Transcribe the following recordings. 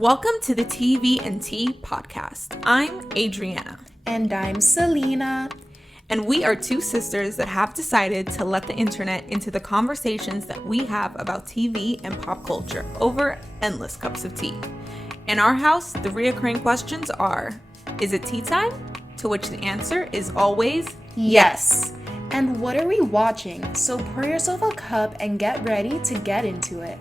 Welcome to the TV and Tea podcast. I'm Adriana. And I'm Selena. And we are two sisters that have decided to let the internet into the conversations that we have about TV and pop culture over endless cups of tea. In our house, the reoccurring questions are, is it tea time? To which the answer is always yes. And what are we watching? So pour yourself a cup and get ready to get into it.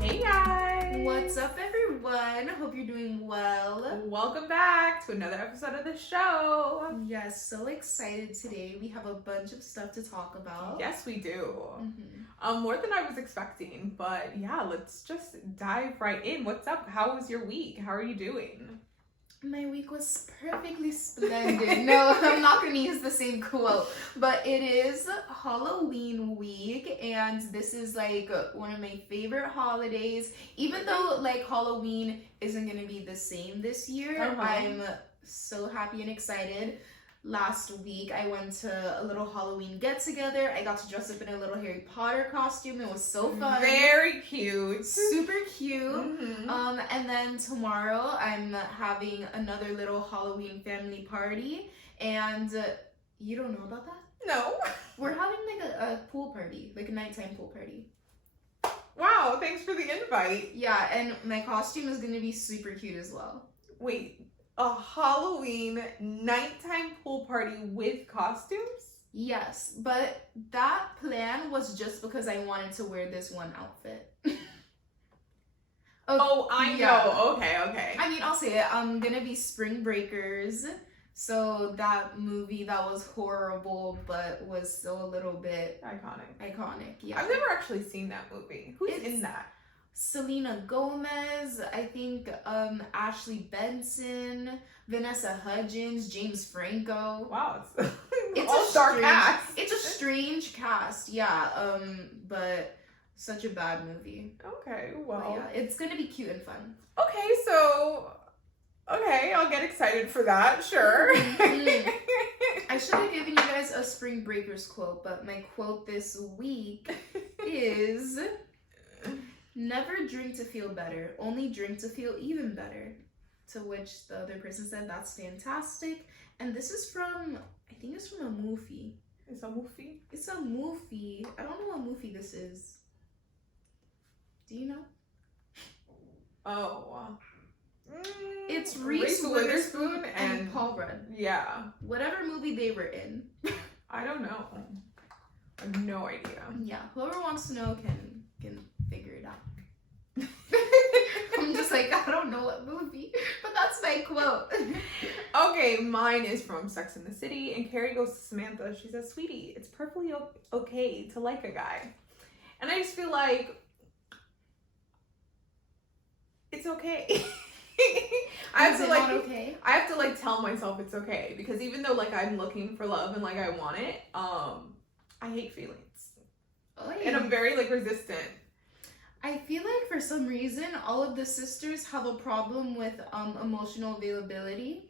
Hey guys! What's up, everyone? Hope you're doing well. Welcome back to another episode of the show. Yes, so excited today. We have a bunch of stuff to talk about. Yes, we do. More than I was expecting, but yeah, let's just dive right in. What's up? How was your week? How are you doing? My week was perfectly splendid. No, I'm not going to use the same quote, but it is Halloween week, and this is like one of my favorite holidays. Even though like Halloween isn't going to be the same this year, I'm so happy and excited. Last week, I went to a little Halloween get-together. I got to dress up in a little Harry Potter costume. It was so fun. Very cute. Super cute. And then tomorrow, I'm having another little Halloween family party. And you don't know about that? No. We're having like a pool party, like a nighttime pool party. Wow, thanks for the invite. Yeah, and my costume is going to be super cute as well. Wait. A Halloween nighttime pool party with costumes? Yes, but that plan was just because I wanted to wear this one outfit. I know. Okay. I mean, I'll say it. I'm gonna be Spring Breakers. So that movie that was horrible, but was still a little bit iconic. Yeah. I've never actually seen that movie. Who's in that? Selena Gomez, I think Ashley Benson, Vanessa Hudgens, James Franco. Wow, it's it's all star cast. It's a strange cast, yeah. But such a bad movie. Okay, well, but yeah, it's gonna be cute and fun. Okay, I'll get excited for that. Sure. I should have given you guys a Spring Breakers quote, but my quote this week is. Never drink to feel better, only drink to feel even better. To which the other person said, that's fantastic. And this is from, I think it's from a movie. It's a movie? It's a movie. I don't know what movie this is. Do you know? Oh. It's Reese Witherspoon and Paul Rudd. Yeah. Whatever movie they were in. I don't know. I have no idea. Yeah, whoever wants to know can figure it out. I'm just like, I don't know what movie, but that's my quote. Okay, mine is from Sex and the City, and Carrie goes to Samantha. She says, sweetie, it's perfectly okay to like a guy. And I just feel like it's okay. I have to like tell myself it's okay, because even though like I'm looking for love and like I want it, I hate feelings. And I'm very like resistant. I feel like for some reason all of the sisters have a problem with emotional availability.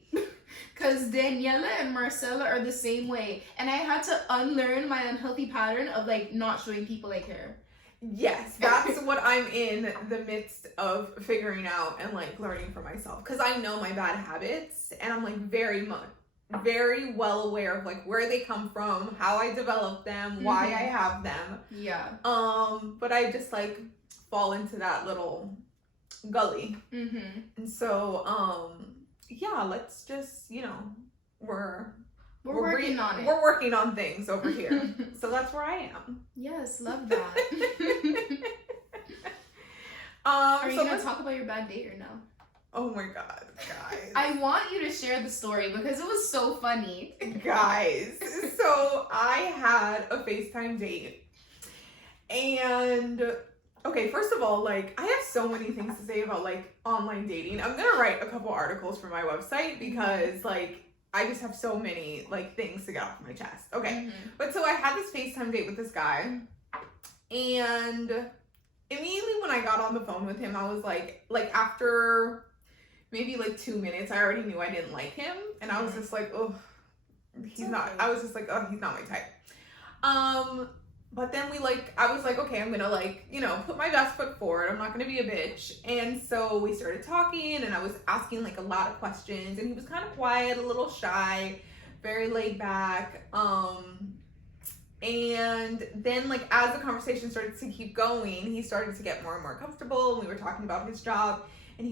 Because Daniela and Marcella are the same way. And I had to unlearn my unhealthy pattern of like not showing people I care. Yes, that's what I'm in the midst of figuring out and like learning for myself. Because I know my bad habits, and I'm like very well aware of like where they come from, how I develop them, why I have them. Yeah. But I just like fall into that little gully. And so yeah, let's just, we're working on it. We're working on things over here. So that's where I am. Yes, love that. Are you gonna talk about your bad date or no? Oh my god, guys. I want you to share the story because it was so funny. Guys, so I had a FaceTime date. And okay, first of all, like I have so many things to say about like online dating. I'm gonna write a couple articles for my website because like I just have so many like things to get off my chest. Okay. But so I had this FaceTime date with this guy, and immediately when I got on the phone with him, I was like after maybe like 2 minutes, I already knew I didn't like him. And I was just like, oh, he's not my type. but then I was like, okay, I'm gonna put my best foot forward. I'm not gonna be a bitch. And so we started talking, and I was asking like a lot of questions, and he was kind of quiet, a little shy, very laid back. And then like as the conversation started to keep going, he started to get more and more comfortable, and we were talking about his job, and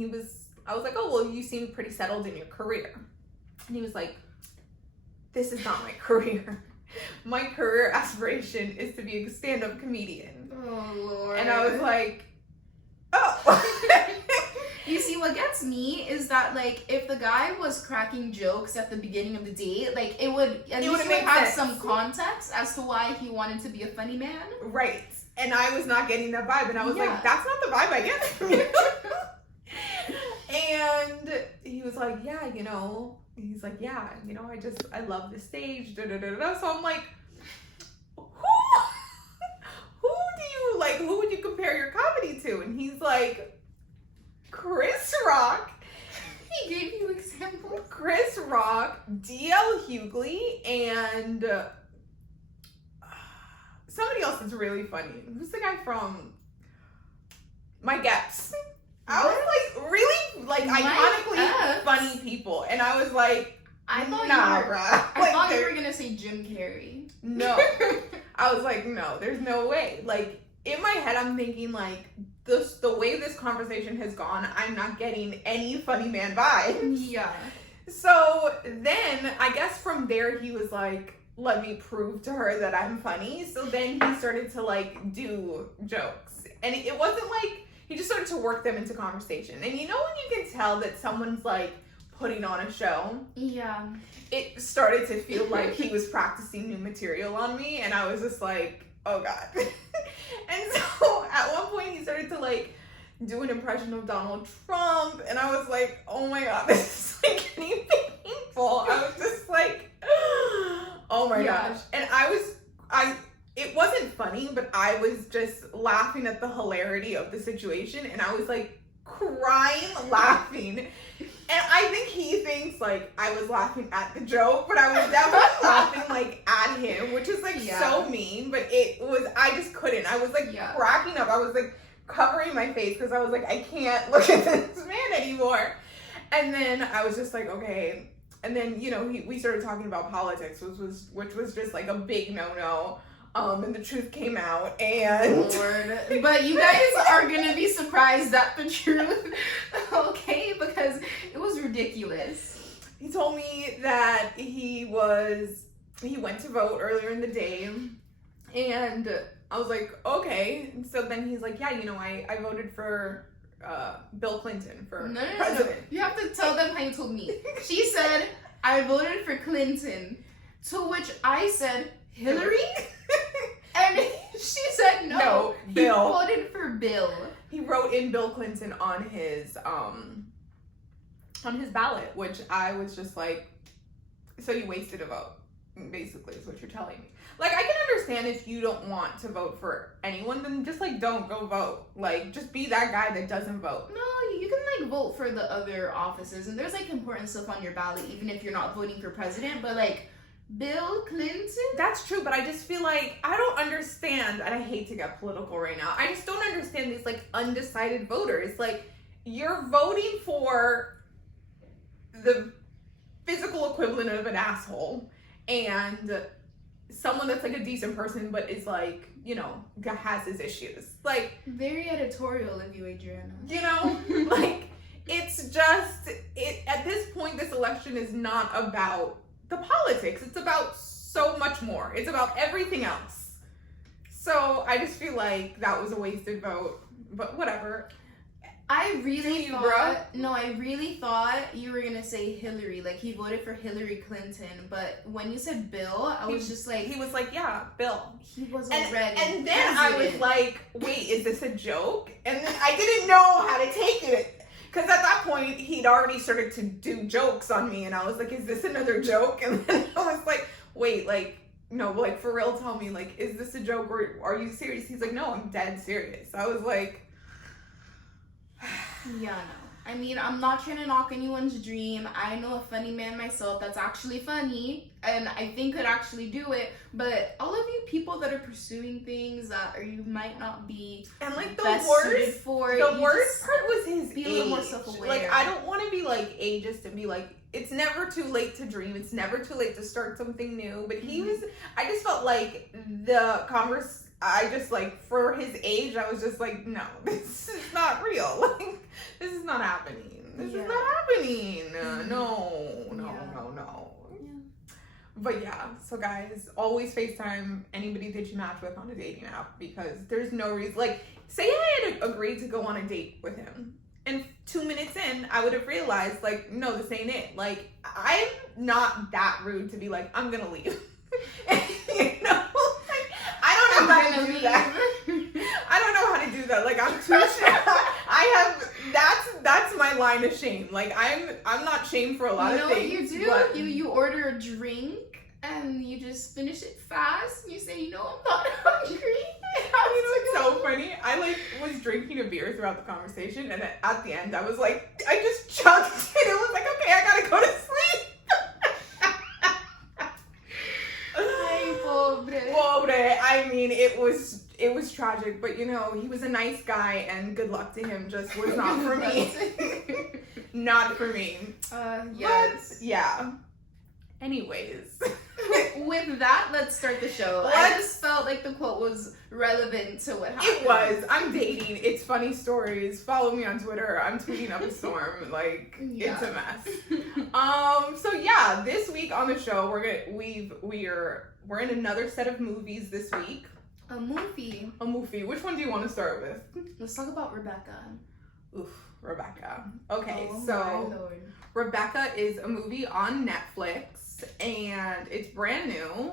I was like, oh, well, you seem pretty settled in your career. And he was like, this is not my career. My career aspiration is to be a stand-up comedian. Oh, Lord. And I was like, oh. You see, what gets me is that, like, if the guy was cracking jokes at the beginning of the date, like, it would have some context as to why he wanted to be a funny man. Right. And I was not getting that vibe. And I was like, that's not the vibe I get from you. And he was like, yeah, he's like, yeah, I love the stage, da da da da. So I'm like, who would you compare your comedy to? And he's like, Chris Rock. He gave you examples. Chris Rock, D.L. Hughley, and somebody else that's really funny. Who's the guy from My Guests? I was like, really, like, iconically funny people. And I was like, I thought you were gonna say Jim Carrey. No. I was like, no, there's no way. Like, in my head, I'm thinking, like, the way this conversation has gone, I'm not getting any funny man vibes. Yeah. So then, I guess from there, he was like, let me prove to her that I'm funny. So then he started to, like, do jokes. And it wasn't like, he just started to work them into conversation. And when you can tell that someone's, like, putting on a show? Yeah. It started to feel like he was practicing new material on me, and I was just like, oh God. And so at one point he started to, like, do an impression of Donald Trump, and I was like, oh my God, this is, like, getting painful. I was just like, oh my gosh. And it wasn't funny, but I was just laughing at the hilarity of the situation, and I was like crying, laughing. And I think he thinks like I was laughing at the joke, but I was definitely laughing like at him, which is like so mean, but I just couldn't. I was like cracking up. I was like covering my face because I was like, I can't look at this man anymore. And then I was just like, okay. And then, we started talking about politics, which was just like a big no-no. And the truth came out, and Lord. But you guys are gonna be surprised at the truth, okay? Because it was ridiculous. He told me that he went to vote earlier in the day, and I was like, okay. And so then he's like, yeah, I voted for Bill Clinton for president. No. You have to tell them how you told me. She said, I voted for Clinton, to which I said, Hillary? And she said no. Bill. He voted for Bill. He wrote in Bill Clinton on his ballot, which I was just like, so you wasted a vote, basically is what you're telling me. Like, I can understand if you don't want to vote for anyone, then just like don't go vote. Like, just be that guy that doesn't vote. No, you can like vote for the other offices, and there's like important stuff on your ballot, even if you're not voting for president, but like Bill Clinton? That's true, but I just feel like I don't understand, and I hate to get political right now. I just don't understand these like undecided voters. Like, you're voting for the physical equivalent of an asshole and someone that's like a decent person but is like, has his issues. Like, very editorial of you, Adriana. Like, it's just at this point, this election is not about the politics. It's about so much more. It's about everything else. So I just feel like that was a wasted vote, but whatever. I really thought you were gonna say Hillary. Like, he voted for Hillary Clinton, but when you said Bill, I was just like, he was like, yeah, Bill. He was already. And then I was like, wait, is this a joke? And then I didn't know how to take it. Because at that point, he'd already started to do jokes on me, and I was like, is this another joke? And then I was like, wait, like, no, like, for real, tell me, like, is this a joke, or are you serious? He's like, no, I'm dead serious. I was like... Yeah, no. I mean, I'm not trying to knock anyone's dream. I know a funny man myself that's actually funny and I think could actually do it. But all of you people that are pursuing things that you might not be and like the best suited worst, for, the worst part was his be age. a little more self-aware. Like, I don't want to be like ageist and be like, it's never too late to dream. It's never too late to start something new. But he was, I just felt like I just like, for his age, I was just like, no, this is not real. Like, this is not happening. This is not happening. No. Yeah. But yeah, so guys, always FaceTime anybody that you match with on a dating app because there's no reason. Like, say I had agreed to go on a date with him. And 2 minutes in, I would have realized, like, no, this ain't it. Like, I'm not that rude to be like, I'm gonna leave. You know? Like, I don't know how to do that. I don't know how to do that. Like, I'm too that's my line of shame. Like, I'm not shamed for a lot of things. You know what you do? But You order a drink and you just finish it fast and you say, I'm not hungry. it's so funny. I like was drinking a beer throughout the conversation, and at the end, I was like, I just chugged it. It was like, okay, I gotta go to sleep. Ay, pobre. I mean, it was tragic, but you know, he was a nice guy, and good luck to him. Just was not for me. Not for me. Yes. But, yeah. Anyways. With that, let's start the show. I just felt like the quote was relevant to what happened. It was. I'm dating. It's funny stories. Follow me on Twitter. I'm tweeting up a storm. Like, it's a mess. So yeah, this week on the show, we're in another set of movies this week. A movie. Which one do you want to start with? Let's talk about Rebecca. Oof, Rebecca. Okay, my so Lord. Rebecca is a movie on Netflix, and it's brand new.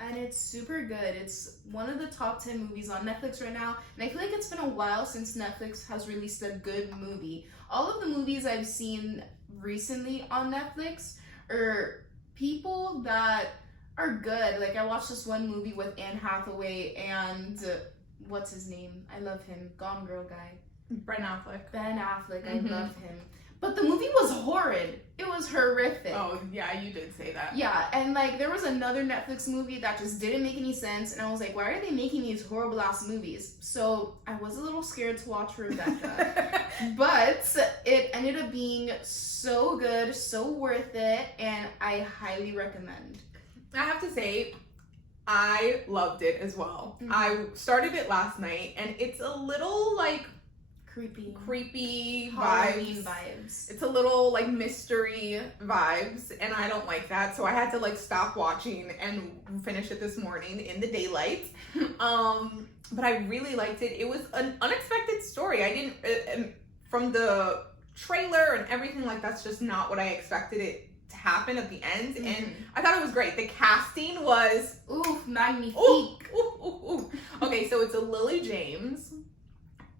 And it's super good. It's one of the top 10 movies on Netflix right now. And I feel like it's been a while since Netflix has released a good movie. All of the movies I've seen recently on Netflix are people that are good. Like, I watched this one movie with Anne Hathaway and what's his name? I love him. Gone Girl guy. Ben Affleck. Ben Affleck. I love him. But the movie was horrid. It was horrific. Oh, yeah, you did say that. Yeah, and like there was another Netflix movie that just didn't make any sense, and I was like, why are they making these horrible ass movies? So I was a little scared to watch Rebecca. But it ended up being so good, so worth it, and I highly recommend. I have to say, I loved it as well. I started it last night, and it's a little like creepy Halloween vibes. It's a little like mystery vibes, and I don't like that, so I had to like stop watching and finish it this morning in the daylight. But I really liked it. It was an unexpected story. I didn't from the trailer and everything, like that's just not what I expected it to happen at the end, and I thought it was great. The casting was magnifique. Ooh. Okay, so it's a Lily James,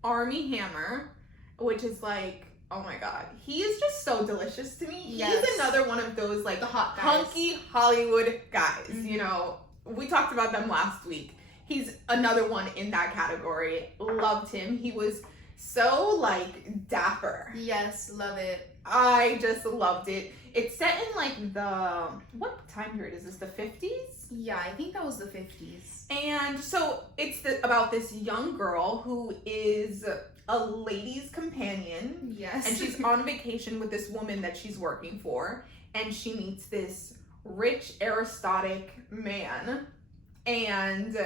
Armie Hammer, which is like, oh my god, he is just so delicious to me. Yes. He's another one of those like the hot guys. Hunky Hollywood guys. You know, we talked about them last week. He's another one in that category. Loved him. He was so like dapper. Yes, love it. I just loved it. It's set in like what time period is this? The 50s? Yeah, I think that was the 50s. And so it's about this young girl who is a lady's companion. Yes. And she's on vacation with this woman that she's working for. And she meets this rich, aristocratic man. And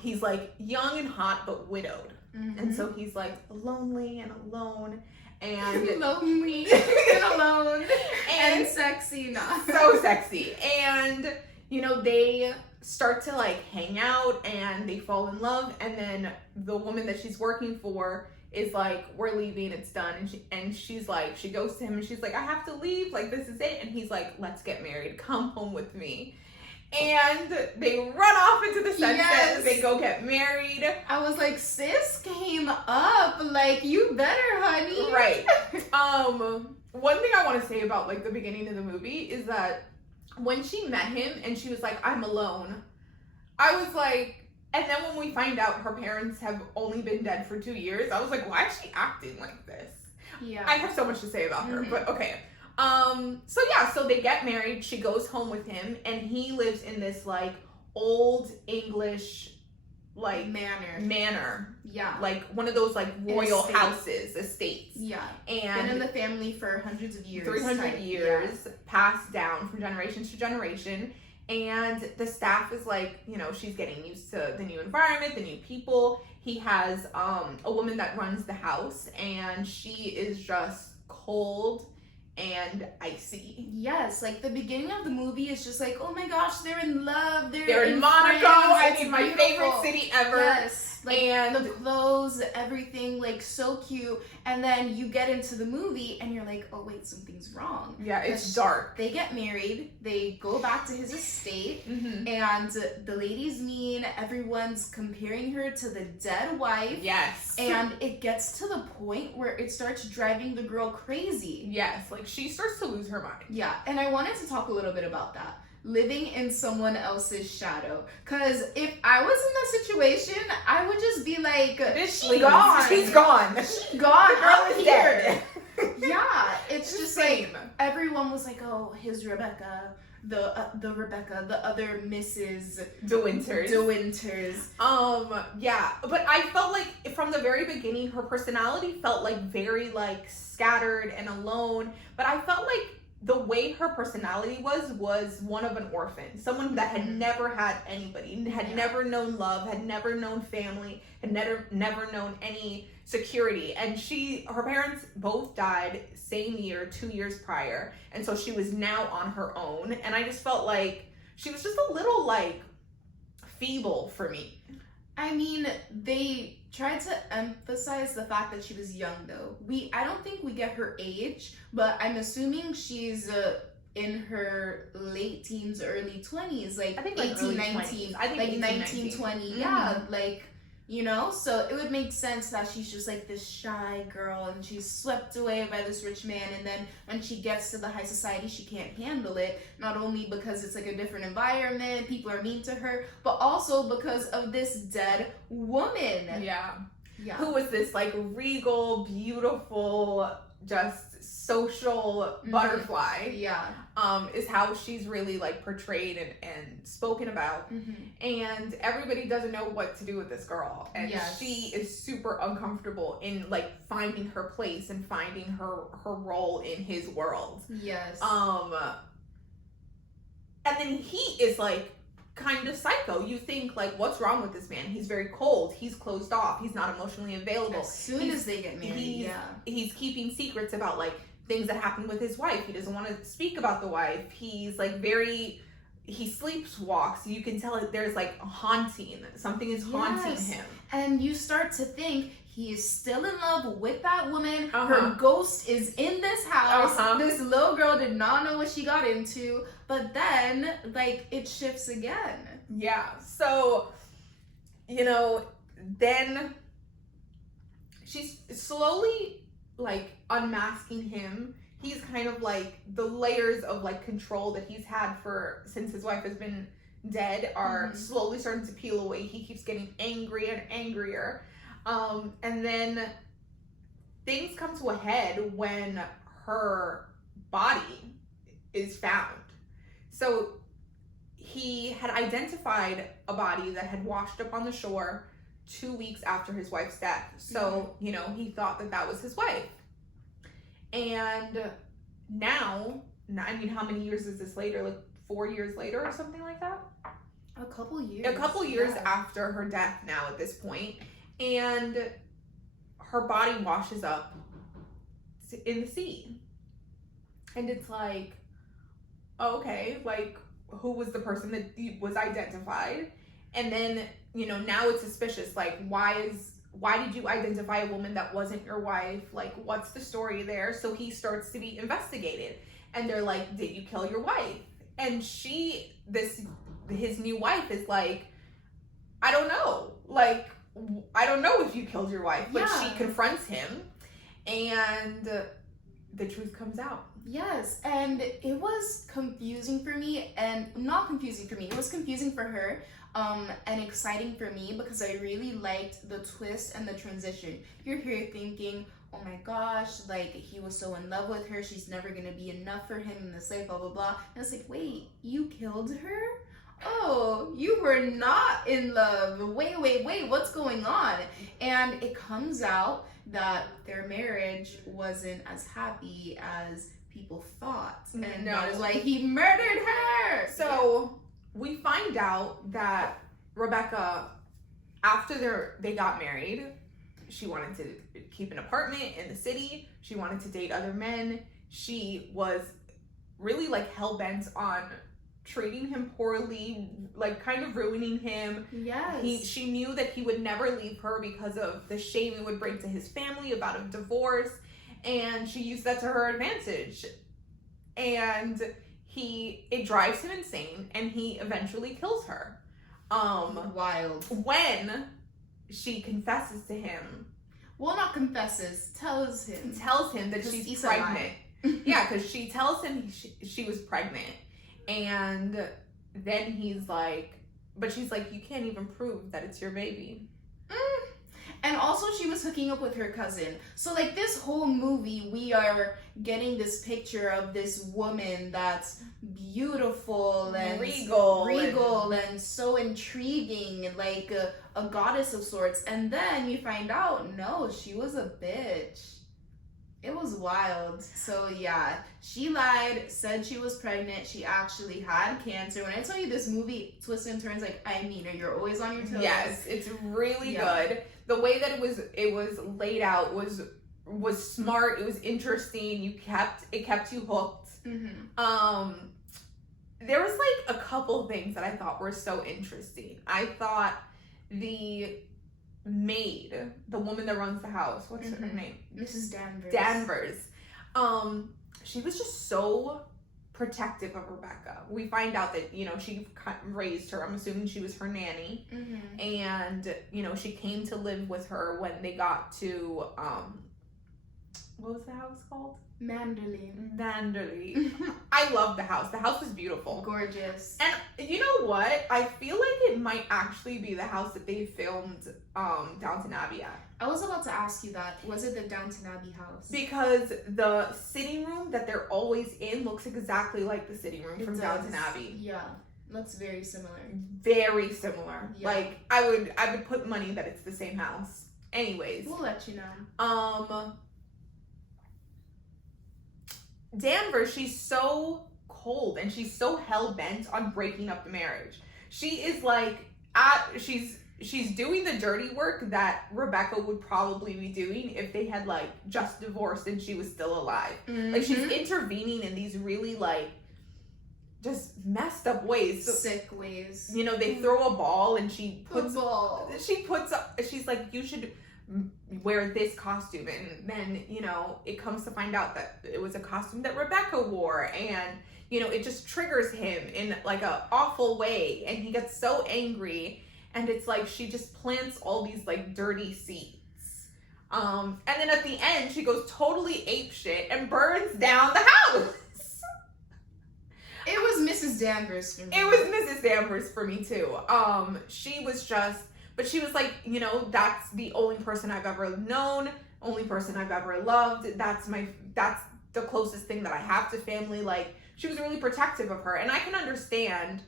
he's like young and hot, but widowed. And so he's like lonely and alone. And lonely and alone and sexy, so sexy. And you know, they start to like hang out and they fall in love, and then the woman that she's working for is like, we're leaving, it's done. And she's like, she goes to him and she's like, I have to leave, like this is it. And he's like, let's get married, come home with me. And they run off into the sunset. Yes. They go get married. I was like, sis came up. Like, you better, honey. Right. One thing I want to say about like the beginning of the movie is that when she met him and she was like, I'm alone, I was like, and then when we find out her parents have only been dead for 2 years, I was like, why is she acting like this? Yeah. I have so much to say about her, Mhm. but okay. So they get married, she goes home with him, and he lives in this, like, old English, like, manor. Yeah. Like, one of those, like, royal estate. houses, estates. Yeah. And been in the family for hundreds of years. 300 years, passed down from generation to generation. And the staff is like, you know, she's getting used to the new environment, the new people. He has a woman that runs the house, and she is just cold and icy. Yes, like the beginning of the movie is just like, oh my gosh, they're in love. They're in France. Monaco. I It's mean, my beautiful. favorite city ever. Yes, like And the clothes, everything, like so cute. And then you get into the movie and you're like, oh wait, something's wrong. yeah, it's Because dark. They get married. They go back to his estate. Mm-hmm. And the lady's mean. Everyone's comparing her to the dead wife. Yes. And it gets to the point where it starts driving the girl crazy. yes, like she starts to lose her mind. Yeah, and I wanted to talk a little bit about that. Living in someone else's shadow. Because if I was in that situation, I would just be like, Bitch, she gone. She's gone. She gone. The girl I'm is here. dead. Yeah, it's just Same. like, everyone was like, oh, his Rebecca. The Rebecca, the other Mrs. De Winters. De Winters. Yeah, but I felt like from the very beginning, her personality felt like very like scattered and alone. But I felt like the way her personality was one of an orphan, someone that had never had anybody, had never known love, had never known family, had never known any security. And her parents both died same year, 2 years prior, and so she was now on her own. And I just felt like she was just a little like feeble for me. I mean, they tried to emphasize the fact that she was young, though. I don't think we get her age, but I'm assuming she's in her late teens, early 20s, like I think like 18, early 19. 20s. I think Like 18, 19, 20. Mhm. Yeah, like, you know? So it would make sense that she's just like this shy girl and she's swept away by this rich man. And then when she gets to the high society, she can't handle it. Not only because it's like a different environment, people are mean to her, but also because of this dead woman. Yeah. Yeah. Who was this like regal, beautiful, just social butterfly. Yeah. Is how she's really like portrayed and spoken about. And everybody doesn't know what to do with this girl. And Yes. she is super uncomfortable in like finding her place and finding her role in his world. Yes. And then he is like kind of psycho. You think like, what's wrong with this man? He's very cold. He's closed off. He's not emotionally available. As soon as they get married, He's keeping secrets about like things that happened with his wife. He doesn't want to speak about the wife. He's like he sleepwalks. You can tell there's like a haunting. Something is haunting him. And you start to think he is still in love with that woman. Uh-huh. Her ghost is in this house. Uh-huh. This little girl did not know what she got into. But then, like, it shifts again. Yeah. So, you know, then she's slowly like unmasking him. He's kind of like the layers of like control that he's had since his wife has been dead are slowly starting to peel away. He keeps getting angrier and angrier. And then things come to a head when her body is found. So he had identified a body that had washed up on the shore 2 weeks after his wife's death. So, you know, he thought that was his wife. And now, I mean, how many years is this later? Like 4 years later or something like that? A couple years. A couple years after her death now at this point. And her body washes up in the sea. And it's like, okay, like, who was the person that was identified? And then, you know, now it's suspicious. Like, why did you identify a woman that wasn't your wife? Like, what's the story there? So he starts to be investigated. And they're like, did you kill your wife? And his new wife is like, I don't know. Like, I don't know if you killed your wife. But she confronts him. And the truth comes out. Yes, and it was confusing for me, and not confusing for me, it was confusing for her, and exciting for me because I really liked the twist and the transition. You're here thinking, oh my gosh, like he was so in love with her, she's never gonna be enough for him in this life, blah blah blah. And it's like, wait, you killed her? Oh, you were not in love. Wait, what's going on? And it comes out that their marriage wasn't as happy as people thought. And that is why he murdered her. So we find out that Rebecca, after they got married, she wanted to keep an apartment in the city. She wanted to date other men. She was really like hell-bent on treating him poorly, like kind of ruining him. Yes. She knew that he would never leave her because of the shame it would bring to his family about a divorce, and she used that to her advantage. And it drives him insane, and he eventually kills her. Wild. When she confesses to him. Well, not confesses, tells him That she's pregnant. Yeah, because she tells him she was pregnant. And then he's like, but she's like, you can't even prove that it's your baby. And also she was hooking up with her cousin. So like this whole movie, we are getting this picture of this woman that's beautiful and regal and so intriguing and like a goddess of sorts. And then you find out, no, she was a bitch. It was wild. So yeah, she lied, said she was pregnant. She actually had cancer. When I tell you this movie twists and turns, like, I mean, you're always on your toes. Yes, it's really good. The way that it was laid out was smart. It was interesting. It kept you hooked. Mm-hmm. There was like a couple things that I thought were so interesting. I thought the maid, the woman that runs the house, what's her name? Mrs. Danvers. She was just so protective of Rebecca. We find out that, she raised her. I'm assuming she was her nanny. Mm-hmm. And, she came to live with her when they got to, what was the house called? Manderley. I love the house. The house was beautiful. Gorgeous. And you know what? I feel like it might actually be the house that they filmed Downton Abbey at. I was about to ask you that. Was it the Downton Abbey house? Because the sitting room that they're always in looks exactly like the sitting room from Downton Abbey. Yeah. Looks very similar. Very similar. Yeah. Like I would put money that it's the same house. Anyways. We'll let you know. Danvers, she's so cold and she's so hell-bent on breaking up the marriage. She is like, she's doing the dirty work that Rebecca would probably be doing if they had like just divorced and she was still alive. Mm-hmm. Like she's intervening in these really like just messed up ways. So, sick ways. They throw a ball and she's like, you should wear this costume, and then it comes to find out that it was a costume that Rebecca wore, and it just triggers him in like a awful way, and he gets so angry, and it's like she just plants all these like dirty seeds, and then at the end she goes totally apeshit and burns down the house. It was Mrs. Danvers for me. It was Mrs. Danvers for me too. She was just. But she was like, that's the only person I've ever known, only person I've ever loved. That's the closest thing that I have to family. Like, she was really protective of her. And I can understand,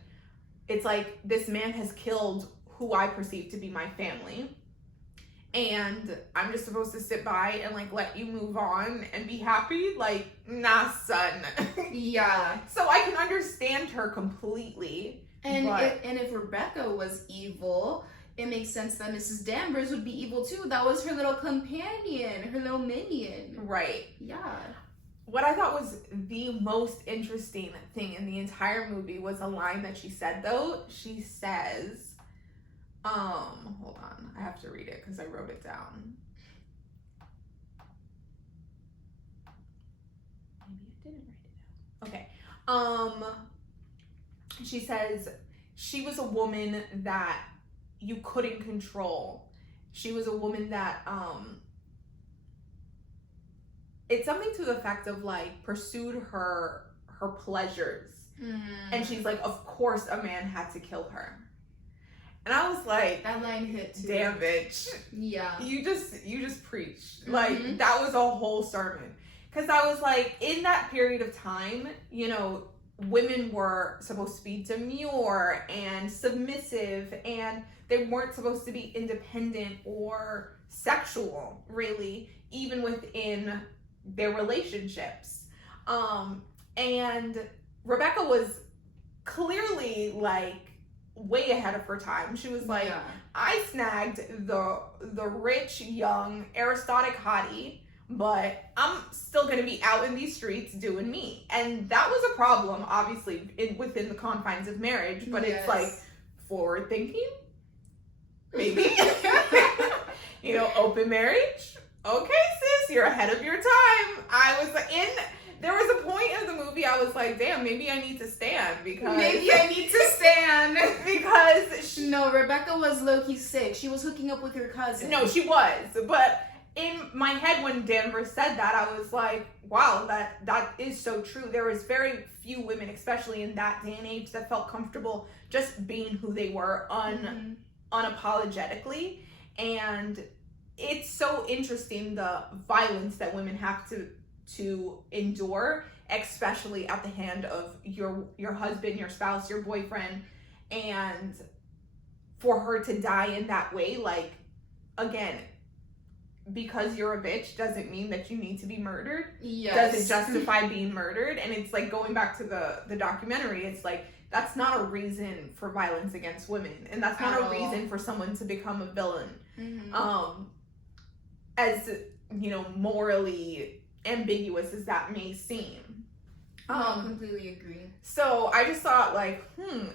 it's like, this man has killed who I perceive to be my family. And I'm just supposed to sit by and, like, let you move on and be happy? Like, nah, son. Yeah. So I can understand her completely. And if Rebecca was evil, it makes sense that Mrs. Danvers would be evil too. That was her little companion, her little minion. Right. Yeah. What I thought was the most interesting thing in the entire movie was a line that she said, though. She says, hold on, I have to read it because I wrote it down. Maybe I didn't write it down. Okay. She says, she was a woman that you couldn't control. She was a woman that, it's something to the effect of like pursued her pleasures. Mm. And she's like, of course a man had to kill her. And I was like, that line hit too. damn, bitch. Yeah. You just preached. Like, that was a whole sermon. Because I was like, in that period of time, you know, women were supposed to be demure and submissive, and they weren't supposed to be independent or sexual, really, even within their relationships. And Rebecca was clearly, like, way ahead of her time. She was like, I snagged the rich, young, aristocratic hottie, but I'm still gonna be out in these streets doing me. And that was a problem, obviously, within the confines of marriage, but it's like, forward thinking, maybe. You know, open marriage. Okay, sis, you're ahead of your time. There was a point in the movie I was like, damn, maybe I need to stand because... because... No, Rebecca was low-key sick. She was hooking up with her cousin. No, she was. But in my head when Danvers said that, I was like, wow, that is so true. There was very few women, especially in that day and age, that felt comfortable just being who they were unapologetically. And it's so interesting, the violence that women have to endure, especially at the hand of your husband, your spouse, your boyfriend, and for her to die in that way, like, again, because you're a bitch doesn't mean that you need to be murdered. Yes. Doesn't justify being murdered. And it's like, going back to the documentary, it's like, that's not a reason for violence against women, and that's not a reason for someone to become a villain. As, you know, morally ambiguous as that may seem. I completely agree. So I just thought, like,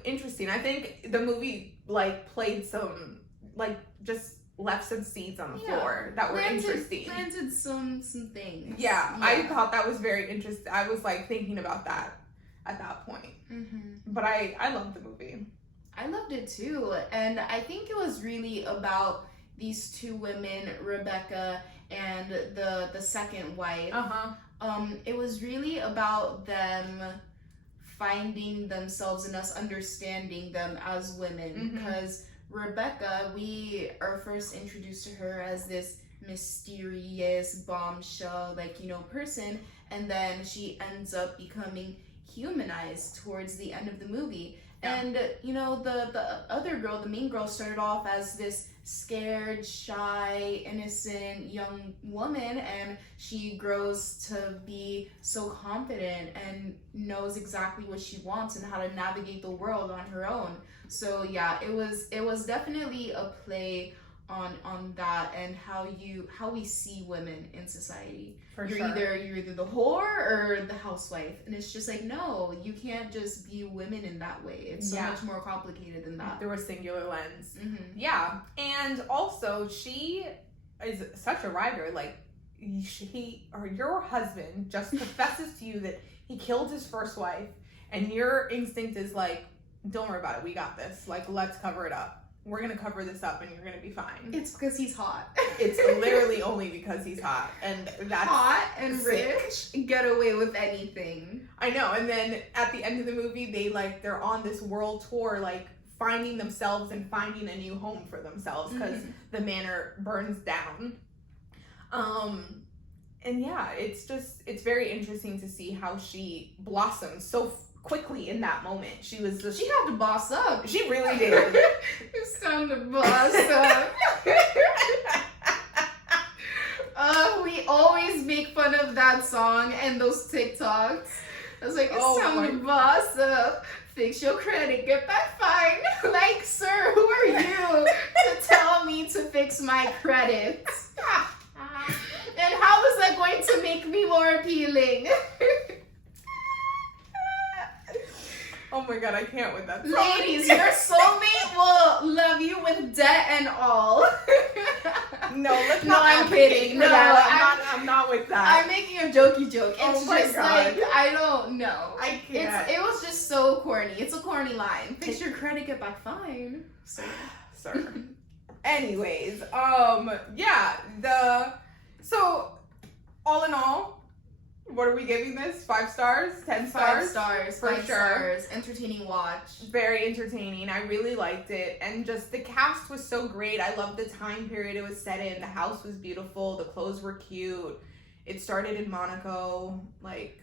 interesting. I think the movie, like, played some, like, just left some seeds on the floor that were interesting. Planted some things. Yeah, I thought that was very interesting. I was, like, thinking about that at that point. But I loved the movie. I loved it too. And I think it was really about these two women, Rebecca and the second wife. It was really about them finding themselves and us understanding them as women, because Rebecca, we are first introduced to her as this mysterious bombshell, like, you know, person, and then she ends up becoming humanized towards the end of the movie. And, you know, the other girl, the main girl, started off as this scared, shy, innocent young woman, and she grows to be so confident and knows exactly what she wants and how to navigate the world on her own. So yeah, it was definitely a play on that and how we see women in society. You're either the whore or the housewife, and it's just like, no, you can't just view women in that way. It's so much more complicated than that. Through a singular lens. Yeah, and also she is such a writer. Like, your husband just confesses to you that he killed his first wife, and your instinct is like, don't worry about it, we got this. Like, let's cover it up. We're gonna cover this up and you're gonna be fine. It's because he's hot. It's literally only because he's hot. And that's hot and sick. Rich, get away with anything. I know. And then at the end of the movie, they're on this world tour, like, finding themselves and finding a new home for themselves because the manor burns down. And yeah, it's very interesting to see how she blossoms so quickly in that moment. She had to boss up. She really did. It's time to boss up. We always make fun of that song and those TikToks. I was like, it's time to boss up. Fix your credit, get back fine. Like, sir, who are you to tell me to fix my credit? And how is that going to make me more appealing? Oh my god, I can't with that song. Ladies, your soulmate will love you with debt and all. No, let's not. I'm kidding. No, I'm not with that. I'm making a jokey joke. It's just god. Like, I don't know. I can't. It was just so corny. It's a corny line. Fix your credit, get back fine. Sir. Anyways, yeah, so all in all, What are we giving this? 5 stars? 10 stars? 5 stars. For 5 sure. stars. Entertaining watch. Very entertaining. I really liked it. And just the cast was so great. I loved the time period it was set in. The house was beautiful. The clothes were cute. It started in Monaco. Like,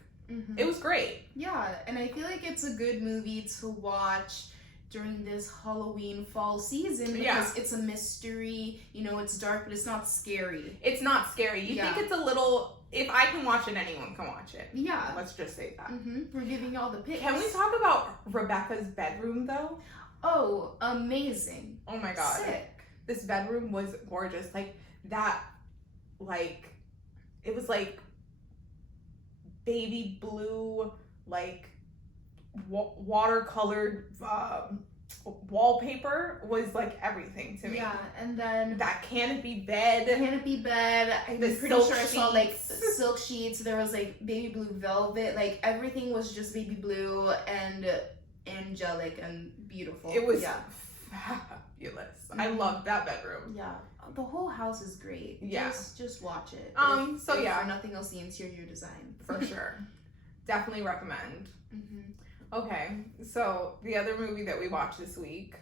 it was great. Yeah, and I feel like it's a good movie to watch during this Halloween fall season because it's a mystery. You know, it's dark, but it's not scary. It's not scary. You think it's a little... If I can watch it, anyone can watch it. Yeah. Let's just say that. We're giving y'all the picks. Can we talk about Rebecca's bedroom, though? Oh, amazing. Oh, my God. Sick. This bedroom was gorgeous. Like, that, like... It was, like, baby blue, like, watercolored wallpaper was, like, everything to me. Yeah, and then... That canopy bed. I'm pretty sure I saw, like, silk sheets. There was, like, baby blue velvet. Like, everything was just baby blue and angelic and beautiful. It was fabulous. I loved that bedroom. Yeah. The whole house is great. Yeah. Just watch it. If for nothing else, the interior design. For sure. Definitely recommend. Okay, so the other movie that we watched this week,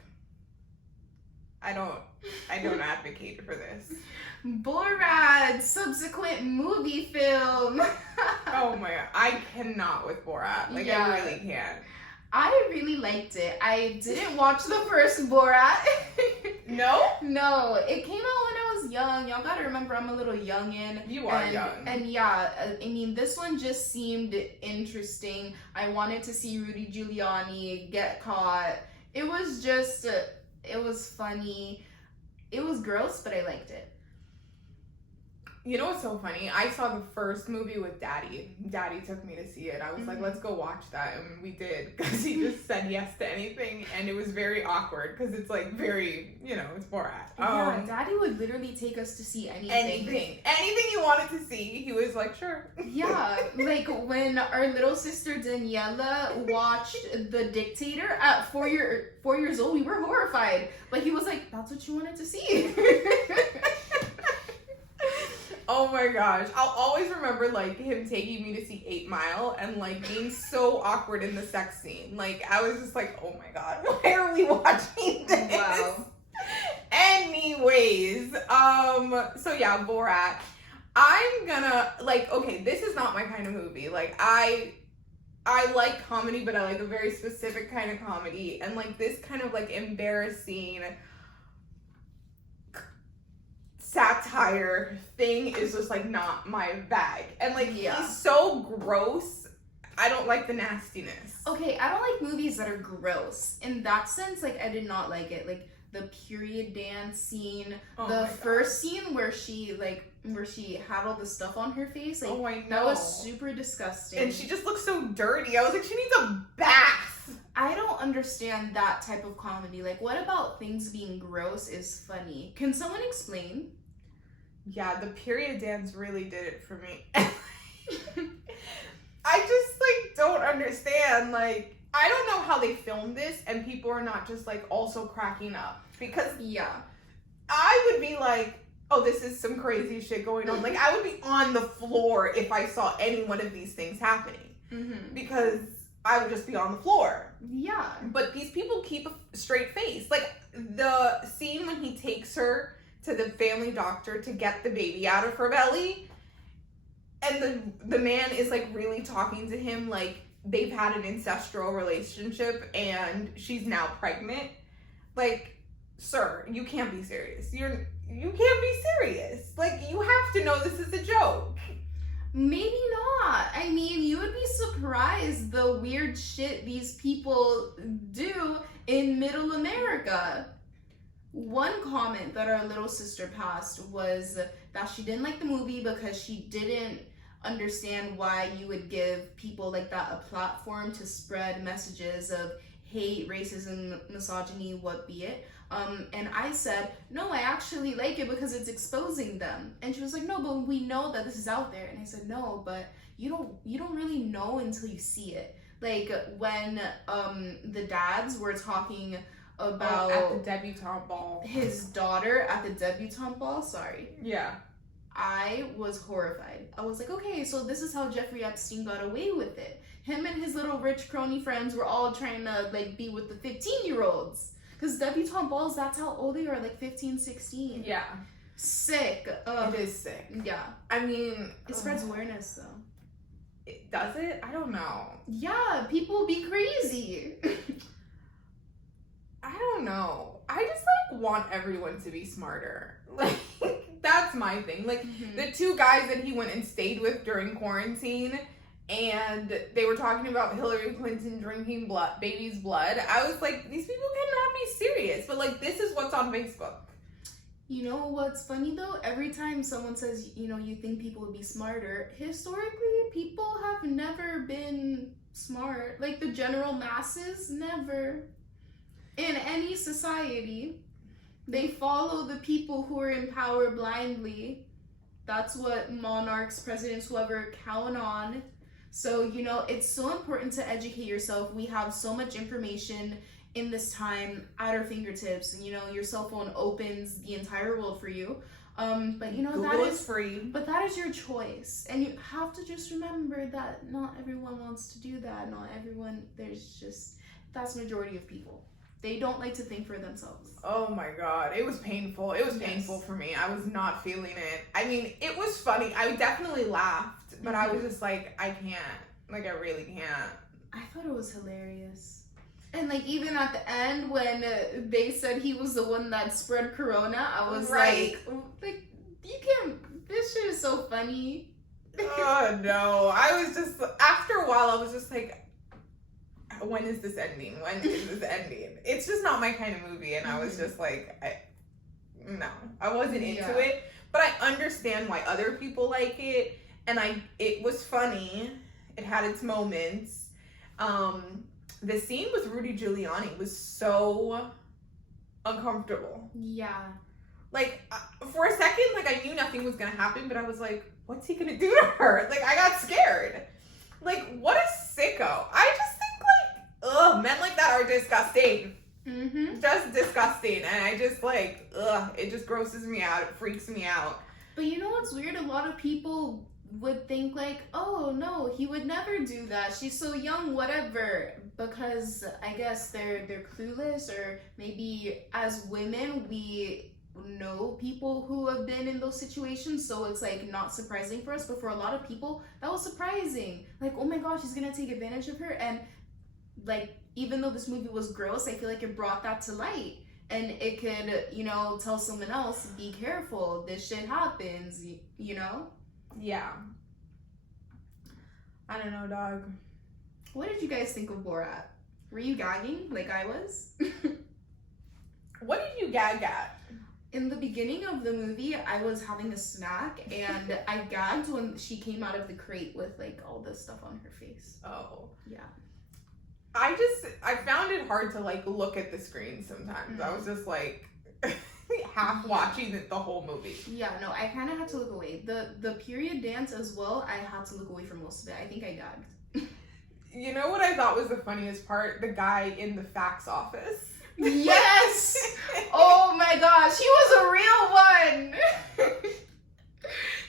I don't advocate for this. Borat, subsequent movie film. Oh my God, I cannot with Borat. Like, I really can't. I really liked it. I didn't watch the first Borat. No? No, it came out when I was young. Y'all gotta remember I'm a little youngin'. You are young. And yeah, I mean, this one just seemed interesting. I wanted to see Rudy Giuliani get caught. It was just, it was funny. It was gross, but I liked it. You know what's so funny? I saw the first movie with Daddy. Daddy took me to see it. I was like, let's go watch that. And we did, because he just said yes to anything. And it was very awkward, because it's like very, you know, it's Borat. Yeah, Daddy would literally take us to see anything. Anything you wanted to see, he was like, sure. Yeah, like when our little sister Daniela watched The Dictator at 4 years old, we were horrified. But he was like, that's what you wanted to see. Oh my gosh. I'll always remember, like, him taking me to see 8 Mile and, like, being so awkward in the sex scene. Like, I was just like, oh my God, why are we watching this? Wow. Anyways, so yeah, Borat. I'm gonna, like, okay, this is not my kind of movie. Like, I like comedy, but I like a very specific kind of comedy. And, like, this kind of, like, embarrassing satire thing is just like not my bag. And like he's so gross. I don't like the nastiness. Okay, I don't like movies that are gross. In that sense, like I did not like it. Like the period dance scene, the first scene where she had all the stuff on her face. Like, I know. That was super disgusting. And she just looks so dirty. I was like, she needs a bath. I don't understand that type of comedy. Like, what about things being gross is funny? Can someone explain? Yeah, the period dance really did it for me. I just, like, don't understand. Like, I don't know how they filmed this and people are not just, like, also cracking up. Because, I would be like, oh, this is some crazy shit going on. Like, I would be on the floor if I saw any one of these things happening. Because I would just be on the floor. Yeah. But these people keep a straight face. Like, the scene when he takes her to the family doctor to get the baby out of her belly, and the man is, like, really talking to him like they've had an ancestral relationship and she's now pregnant. Like, sir, you can't be serious. You can't be serious. Like, you have to know this is a joke. Maybe not. I mean, you would be surprised the weird shit these people do in Middle America. One comment that our little sister passed was that she didn't like the movie because she didn't understand why you would give people like that a platform to spread messages of hate, racism, misogyny, what be it. And I said, no, I actually like it because it's exposing them. And she was like, no, but we know that this is out there. And I said, no, but you don't really know until you see it. Like when the dads were talking about at the debutante ball. His daughter at the debutante ball, sorry. Yeah. I was horrified. I was like, okay, so this is how Jeffrey Epstein got away with it. Him and his little rich crony friends were all trying to like be with the 15-year-olds. Because debutante balls, that's how old they are, like 15, 16. Yeah. Sick. It is sick. Yeah. I mean... It spreads awareness, though. Does it? I don't know. Yeah, people be crazy. I don't know. I just, like, want everyone to be smarter. Like, that's my thing. Like, the two guys that he went and stayed with during quarantine, and they were talking about Hillary Clinton drinking baby's blood. I was like, these people cannot be serious. But, like, this is what's on Facebook. You know what's funny, though? Every time someone says, you know, you think people would be smarter, historically, people have never been smart. Like, the general masses, never. In any society, they follow the people who are in power blindly. That's what monarchs, presidents, whoever count on. So, you know, it's so important to educate yourself. We have so much information in this time at our fingertips, and you know, your cell phone opens the entire world for you. But you know, Google that is free. But that is your choice, and you have to just remember that not everyone wants to do that. Not everyone. That's majority of people. They don't like to think for themselves. Oh my god, it was painful. It was painful for me. I was not feeling it. I mean, it was funny. I definitely laughed, but I was just like, I can't. Like, I really can't. I thought it was hilarious. And, like, even at the end when they said he was the one that spread corona, I was like, you can't, this shit is so funny. Oh, no. I was just, after a while, I was just like, when is this ending? When is this ending? It's just not my kind of movie. And I was just like, no, I wasn't into it. But I understand why other people like it. And it was funny. It had its moments. The scene with Rudy Giuliani was so uncomfortable. Yeah. Like, for a second, like, I knew nothing was gonna happen, but I was like, what's he gonna do to her? Like, I got scared. Like, what a sicko. I just think, like, men like that are disgusting. Just disgusting. And I just, like, it just grosses me out. It freaks me out. But you know what's weird? A lot of people would think like, oh no, he would never do that. She's so young, whatever. Because I guess they're clueless, or maybe as women we know people who have been in those situations, so it's like not surprising for us. But for a lot of people, that was surprising. Like, oh my gosh, he's gonna take advantage of her. And like, even though this movie was gross, I feel like it brought that to light. And it could, you know, tell someone else, be careful, this shit happens, you know? Yeah. I don't know, dog. What did you guys think of Borat? Were you gagging like I was? What did you gag at? In the beginning of the movie, I was having a snack and I gagged when she came out of the crate with like all this stuff on her face. Oh. Yeah. I found it hard to like look at the screen sometimes. I was just like half watching the whole movie. Yeah, no, I kind of had to look away. The period dance as well, I had to look away from most of it. I think I gagged. You know what I thought was the funniest part? The guy in the fax office. Yes! Oh my gosh, he was a real one!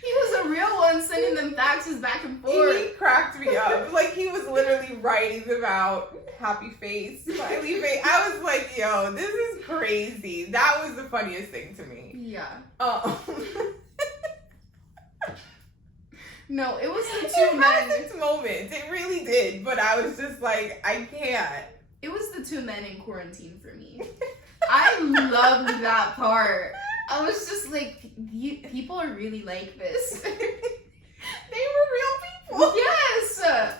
He was a real one sending them faxes back and forth. He cracked me up. Like, he was literally writing them out. Happy face, smiley face. I was like, yo, this is crazy. That was the funniest thing to me. Yeah. Oh. No, it was the two men. It had its moments. It really did. But I was just like, I can't. It was the two men in quarantine for me. I loved that part. I was just like, people are really like this. They were real people. Yes!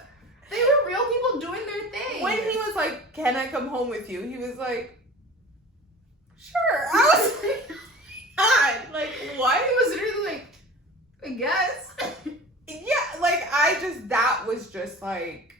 They were real people doing their thing. When he was like, can I come home with you? He was like, sure. I was like, God, like, what? He was literally like, I guess. Yeah, like, that was just like,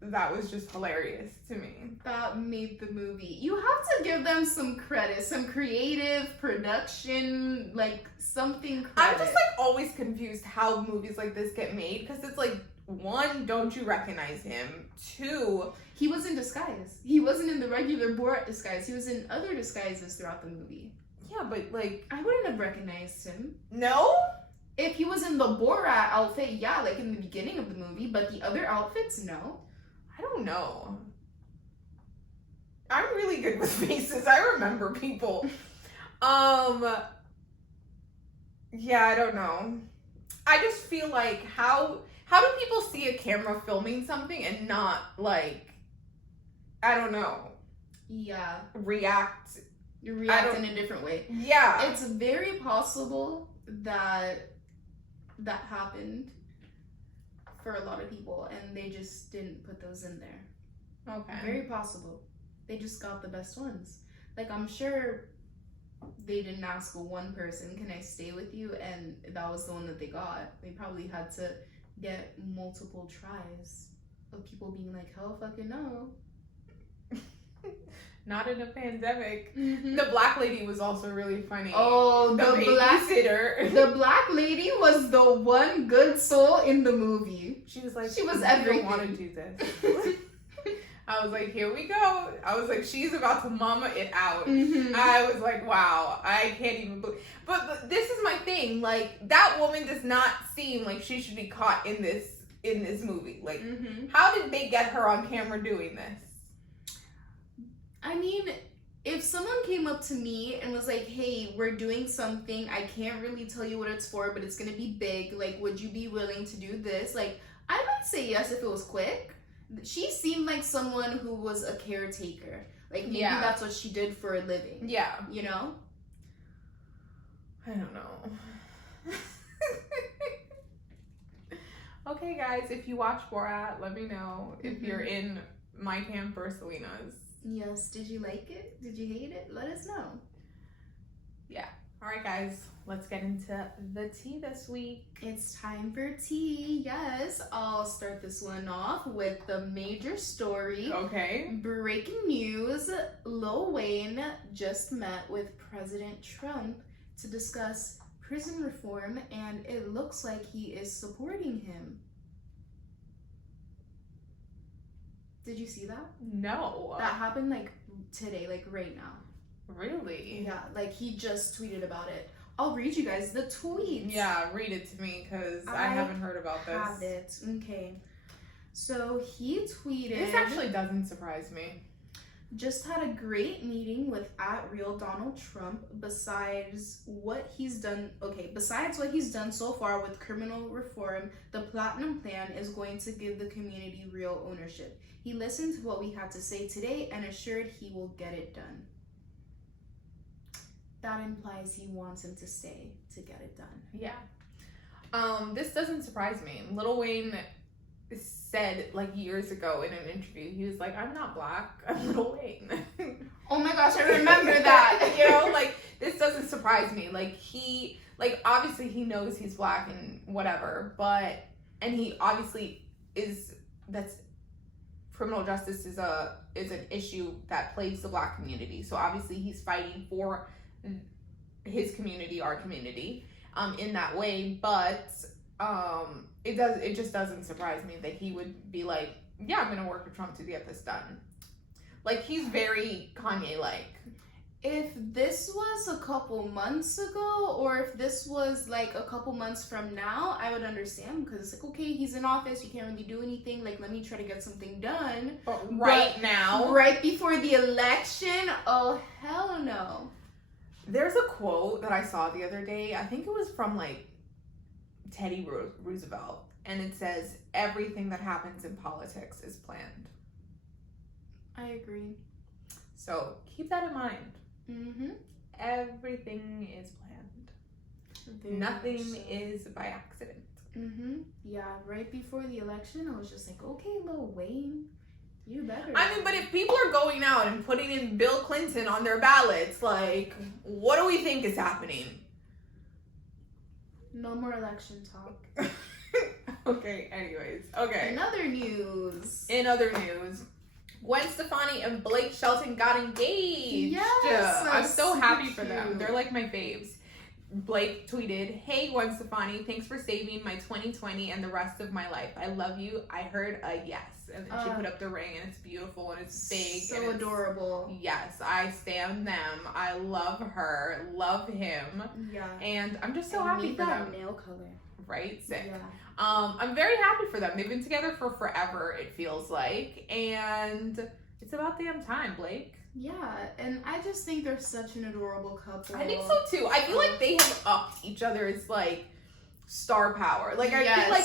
that was just hilarious to me. That made the movie. You have to give them some credit, some creative production, like something credit. I'm just like always confused how movies like this get made, because it's like, one, don't you recognize him? Two, he was in disguise. He wasn't in the regular Borat disguise. He was in other disguises throughout the movie. Yeah, but like... I wouldn't have recognized him. No? If he was in the Borat outfit, yeah, like in the beginning of the movie, but the other outfits, no. I don't know. I'm really good with faces. I remember people. Yeah, I don't know. I just feel like how do people see a camera filming something and not like, I don't know. Yeah. React. You react in a different way. Yeah. It's very possible that happened for a lot of people and they just didn't put those in there. Okay. Very possible. They just got the best ones. Like, I'm sure they didn't ask one person, can I stay with you? And that was the one that they got. They probably had to get multiple tries of people being like, hell fucking no. Not in a pandemic. Mm-hmm. The black lady was also really funny. Oh, the babysitter. The black lady was the one good soul in the movie. She was like, she was everything. everything. I don't want to do this. I was like, here we go. I was like, she's about to mama it out. Mm-hmm. I was like, wow, I can't even believe. But this is my thing. Like, that woman does not seem like she should be caught in this movie. Like, how did they get her on camera doing this? I mean, if someone came up to me and was like, hey, we're doing something, I can't really tell you what it's for, but it's gonna be big, like, would you be willing to do this? Like, I might say yes if it was quick. She seemed like someone who was a caretaker. Like, maybe that's what she did for a living. Yeah. You know? I don't know. Okay, guys, if you watch Borat, let me know if you're in my camp or Selena's. Yes. Did you like it? Did you hate it? Let us know. Yeah. All right, guys. Let's get into the tea this week. It's time for tea. Yes. I'll start this one off with the major story. Okay. Breaking news. Lil Wayne just met with President Trump to discuss prison reform, and it looks like he is supporting him. Did you see that? No. That happened like today, like right now. Really? Yeah, like he just tweeted about it. I'll read you guys the tweets. Yeah, read it to me because I haven't heard about this. I have it. Okay. So he tweeted. This actually doesn't surprise me. Just had a great meeting with @RealDonaldTrump. Besides what he's done so far with criminal reform, the Platinum Plan is going to give the community real ownership. He listened to what we had to say today and assured he will get it done. That implies he wants him to stay to get it done. Yeah. This doesn't surprise me. Lil Wayne said like years ago in an interview, he was like, I'm not black, I'm Lil Wayne. Oh my gosh, I remember that. You know, like, this doesn't surprise me. Like, obviously he knows he's black and whatever, and he obviously criminal justice is an issue that plagues the black community. So obviously he's fighting for his community, our community, in that way, but it just doesn't surprise me that he would be like, yeah, I'm gonna work with Trump to get this done. Like, he's very Kanye-like. If this was a couple months ago, or if this was like a couple months from now, I would understand, because it's like, okay, he's in office, you can't really do anything, like, let me try to get something done. But now, right before the election, oh hell no. There's a quote that I saw the other day, I think it was from like Teddy Roosevelt, and it says, everything that happens in politics is planned. I agree. So keep that in mind. Mm-hmm. Everything is planned. Very Nothing so. Is by accident. Mm-hmm. Yeah, right before the election, I was just like, okay, Lil Wayne, you better. I mean, but if people are going out and putting in Bill Clinton on their ballots, like, what do we think is happening? No more election talk. Okay, anyways. Okay. In other news, Gwen Stefani and Shelton got engaged. Yes, I'm so super happy for them. cute. They're like my faves. Blake tweeted, "Hey Gwen Stefani, thanks for saving my 2020 and the rest of my life. I love you. I heard a yes." And then she put up the ring, and it's beautiful and it's big. So and it's, adorable. Yes, I stand them. I love her, love him. Yeah. And I'm just so happy for them. Nail color. Right? Sick. Yeah. I'm very happy for them. They've been together for forever, it feels like. And it's about damn time, Blake. Yeah, and I just think they're such an adorable couple. I think so too. I feel like they have upped each other's like star power. Like I feel like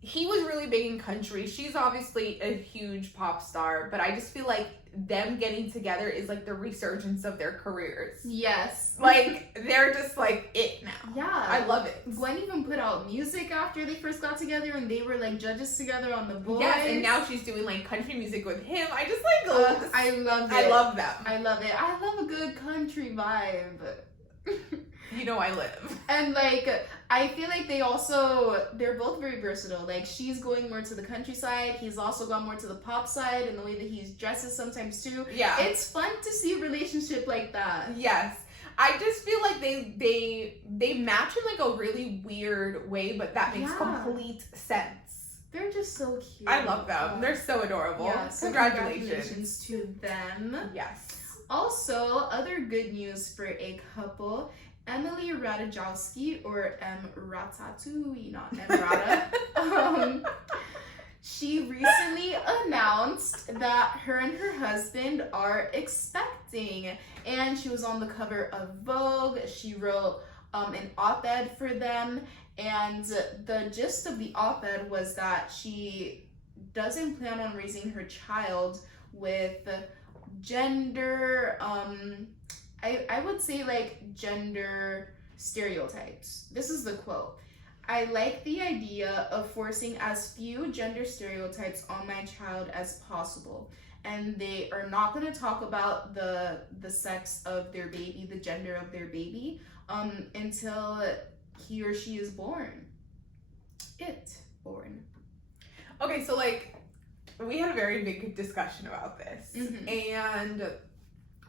he was really big in country. She's obviously a huge pop star, but I just feel like them getting together is like the resurgence of their careers. Yes. Like they're just like it now. Yeah. I love it. Gwen even put out music after they first got together, and they were like judges together on The Voice. Yes, and now she's doing like country music with him. I just like I love it. I love them. I love it. I love a good country vibe. You know I live. And like I feel like they're both very versatile. Like she's going more to the countryside, he's also gone more to the pop side, and the way that he dresses sometimes too. Yeah. It's fun to see a relationship like that. Yes. I just feel like they match in like a really weird way, but that makes complete sense. They're just so cute. I love them. They're so adorable. Yeah, so congratulations to them. Yes. Also, other good news for a couple. Emily Ratajkowski, or M. Ratatouille, not M. Rata. She recently announced that her and her husband are expecting, and she was on the cover of Vogue. She wrote an op-ed for them, and the gist of the op-ed was that she doesn't plan on raising her child with gender, I would say like gender stereotypes. This is the quote. "I like the idea of forcing as few gender stereotypes on my child as possible." And they are not going to talk about the sex of their baby, the gender of their baby, until he or she is born. Okay, so like we had a very big discussion about this. And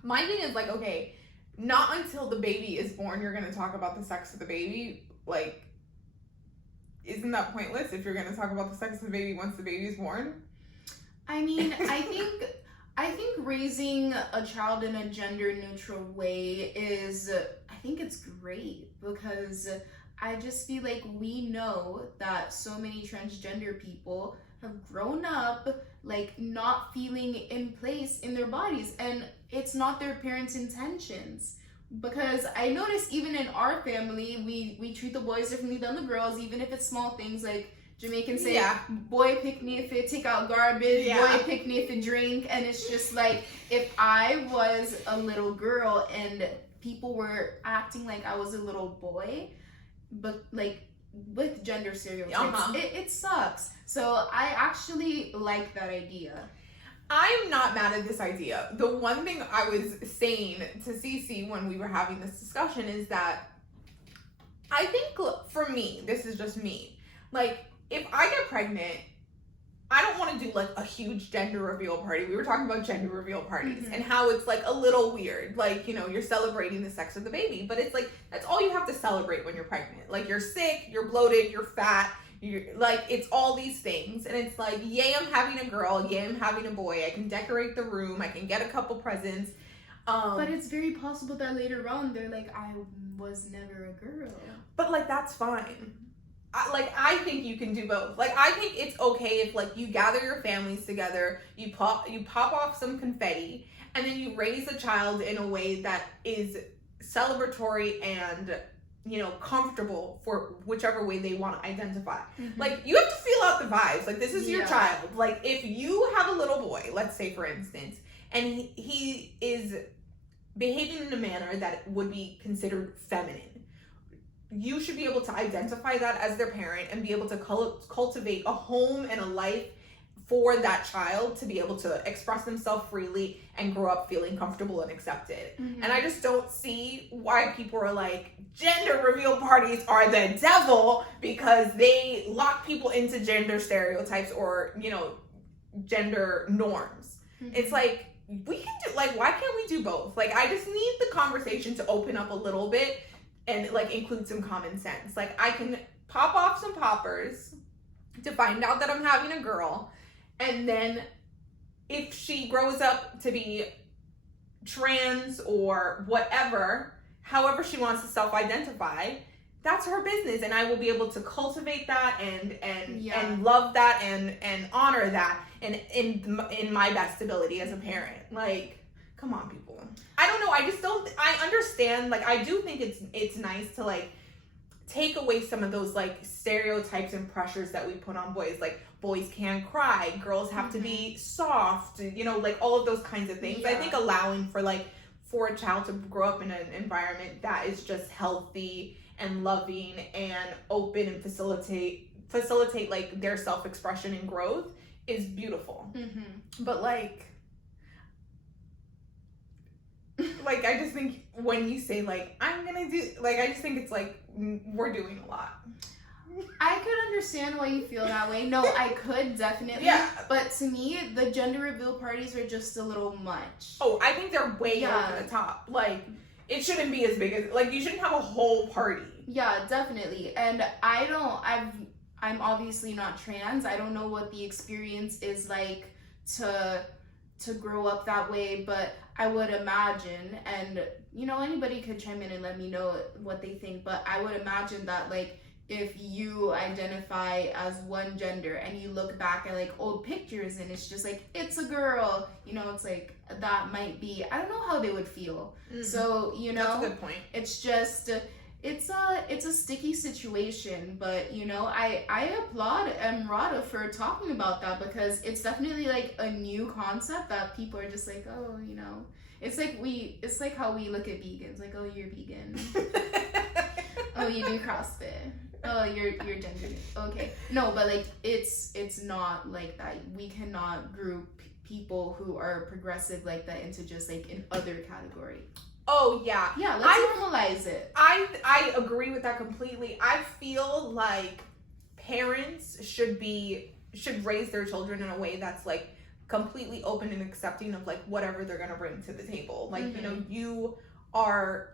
my thing is like, okay, not until the baby is born you're going to talk about the sex of the baby. Like, isn't that pointless if you're going to talk about the sex of the baby once the baby's born? I mean, I think raising a child in a gender neutral way I think it's great, because I just feel like we know that so many transgender people have grown up like not feeling in place in their bodies, and it's not their parents' intentions. Because I notice even in our family, we treat the boys differently than the girls, even if it's small things like Jamaicans say, boy pick me if it take out garbage, boy pick me if it drink. And it's just like, if I was a little girl and people were acting like I was a little boy, but like with gender stereotypes, it sucks. So I actually like that idea. I'm not mad at this idea. The one thing I was saying to Cece when we were having this discussion is that I think, for me, this is just me, like, if I get pregnant, I don't want to do like a huge gender reveal party. We were talking about gender reveal parties and how it's like a little weird. Like, you know, you're celebrating the sex of the baby, but it's like, that's all you have to celebrate when you're pregnant. Like, you're sick, you're bloated, you're fat, you're like, it's all these things. And it's like, yay, I'm having a girl, yay, I'm having a boy. I can decorate the room, I can get a couple presents. But it's very possible that later on they're like, I was never a girl. But like, that's fine. I think you can do both. Like, I think it's okay if like you gather your families together, you pop off some confetti, and then you raise a child in a way that is celebratory and, you know, comfortable for whichever way they want to identify. Like, you have to feel out the vibes. Like, this is your child. Like, if you have a little boy, let's say for instance, and he is behaving in a manner that would be considered feminine, you should be able to identify that as their parent and be able to cultivate a home and a life for that child to be able to express themselves freely and grow up feeling comfortable and accepted. And I just don't see why people are like, gender reveal parties are the devil because they lock people into gender stereotypes or, you know, gender norms. It's like, we can do, like, why can't we do both? Like, I just need the conversation to open up a little bit and like include some common sense. Like I can pop off some poppers to find out that I'm having a girl, and then if she grows up to be trans or whatever, however she wants to self-identify, that's her business, and I will be able to cultivate that and love that and honor that and in my best ability as a parent. Like, come on, people. I don't know. I understand. Like, I do think it's nice to like take away some of those like stereotypes and pressures that we put on boys. Like, boys can't cry, girls have to be soft, you know, like all of those kinds of things. I think allowing for a child to grow up in an environment that is just healthy and loving and open and facilitate like their self-expression and growth is beautiful. But like I just think when you say like I'm gonna do, like, I just think it's like we're doing a lot. I could understand why you feel that way. No, I could definitely. But to me, the gender reveal parties are just a little much. Oh, I think they're way over the top. Like, it shouldn't be as big as, like, you shouldn't have a whole party. Yeah, definitely. And I'm obviously not trans. I don't know what the experience is like to grow up that way, but I would imagine, and you know, anybody could chime in and let me know what they think, but I would imagine that like if you identify as one gender and you look back at like old pictures and it's just like it's a girl, you know, it's like that might be, I don't know how they would feel. So, you know, that's a good point. It's just it's a sticky situation, but you know, I applaud Rada for talking about that, because it's definitely like a new concept that people are just like, oh, you know, it's like how we look at vegans, like, oh, you're vegan. Oh, you do CrossFit. Oh, you're gender. Okay. No, but like it's not like that. We cannot group people who are progressive like that into just like an other category. Oh yeah. Yeah, let's normalize it. I agree with that completely. I feel like parents should raise their children in a way that's like completely open and accepting of like whatever they're gonna bring to the table. Like, you know, you are,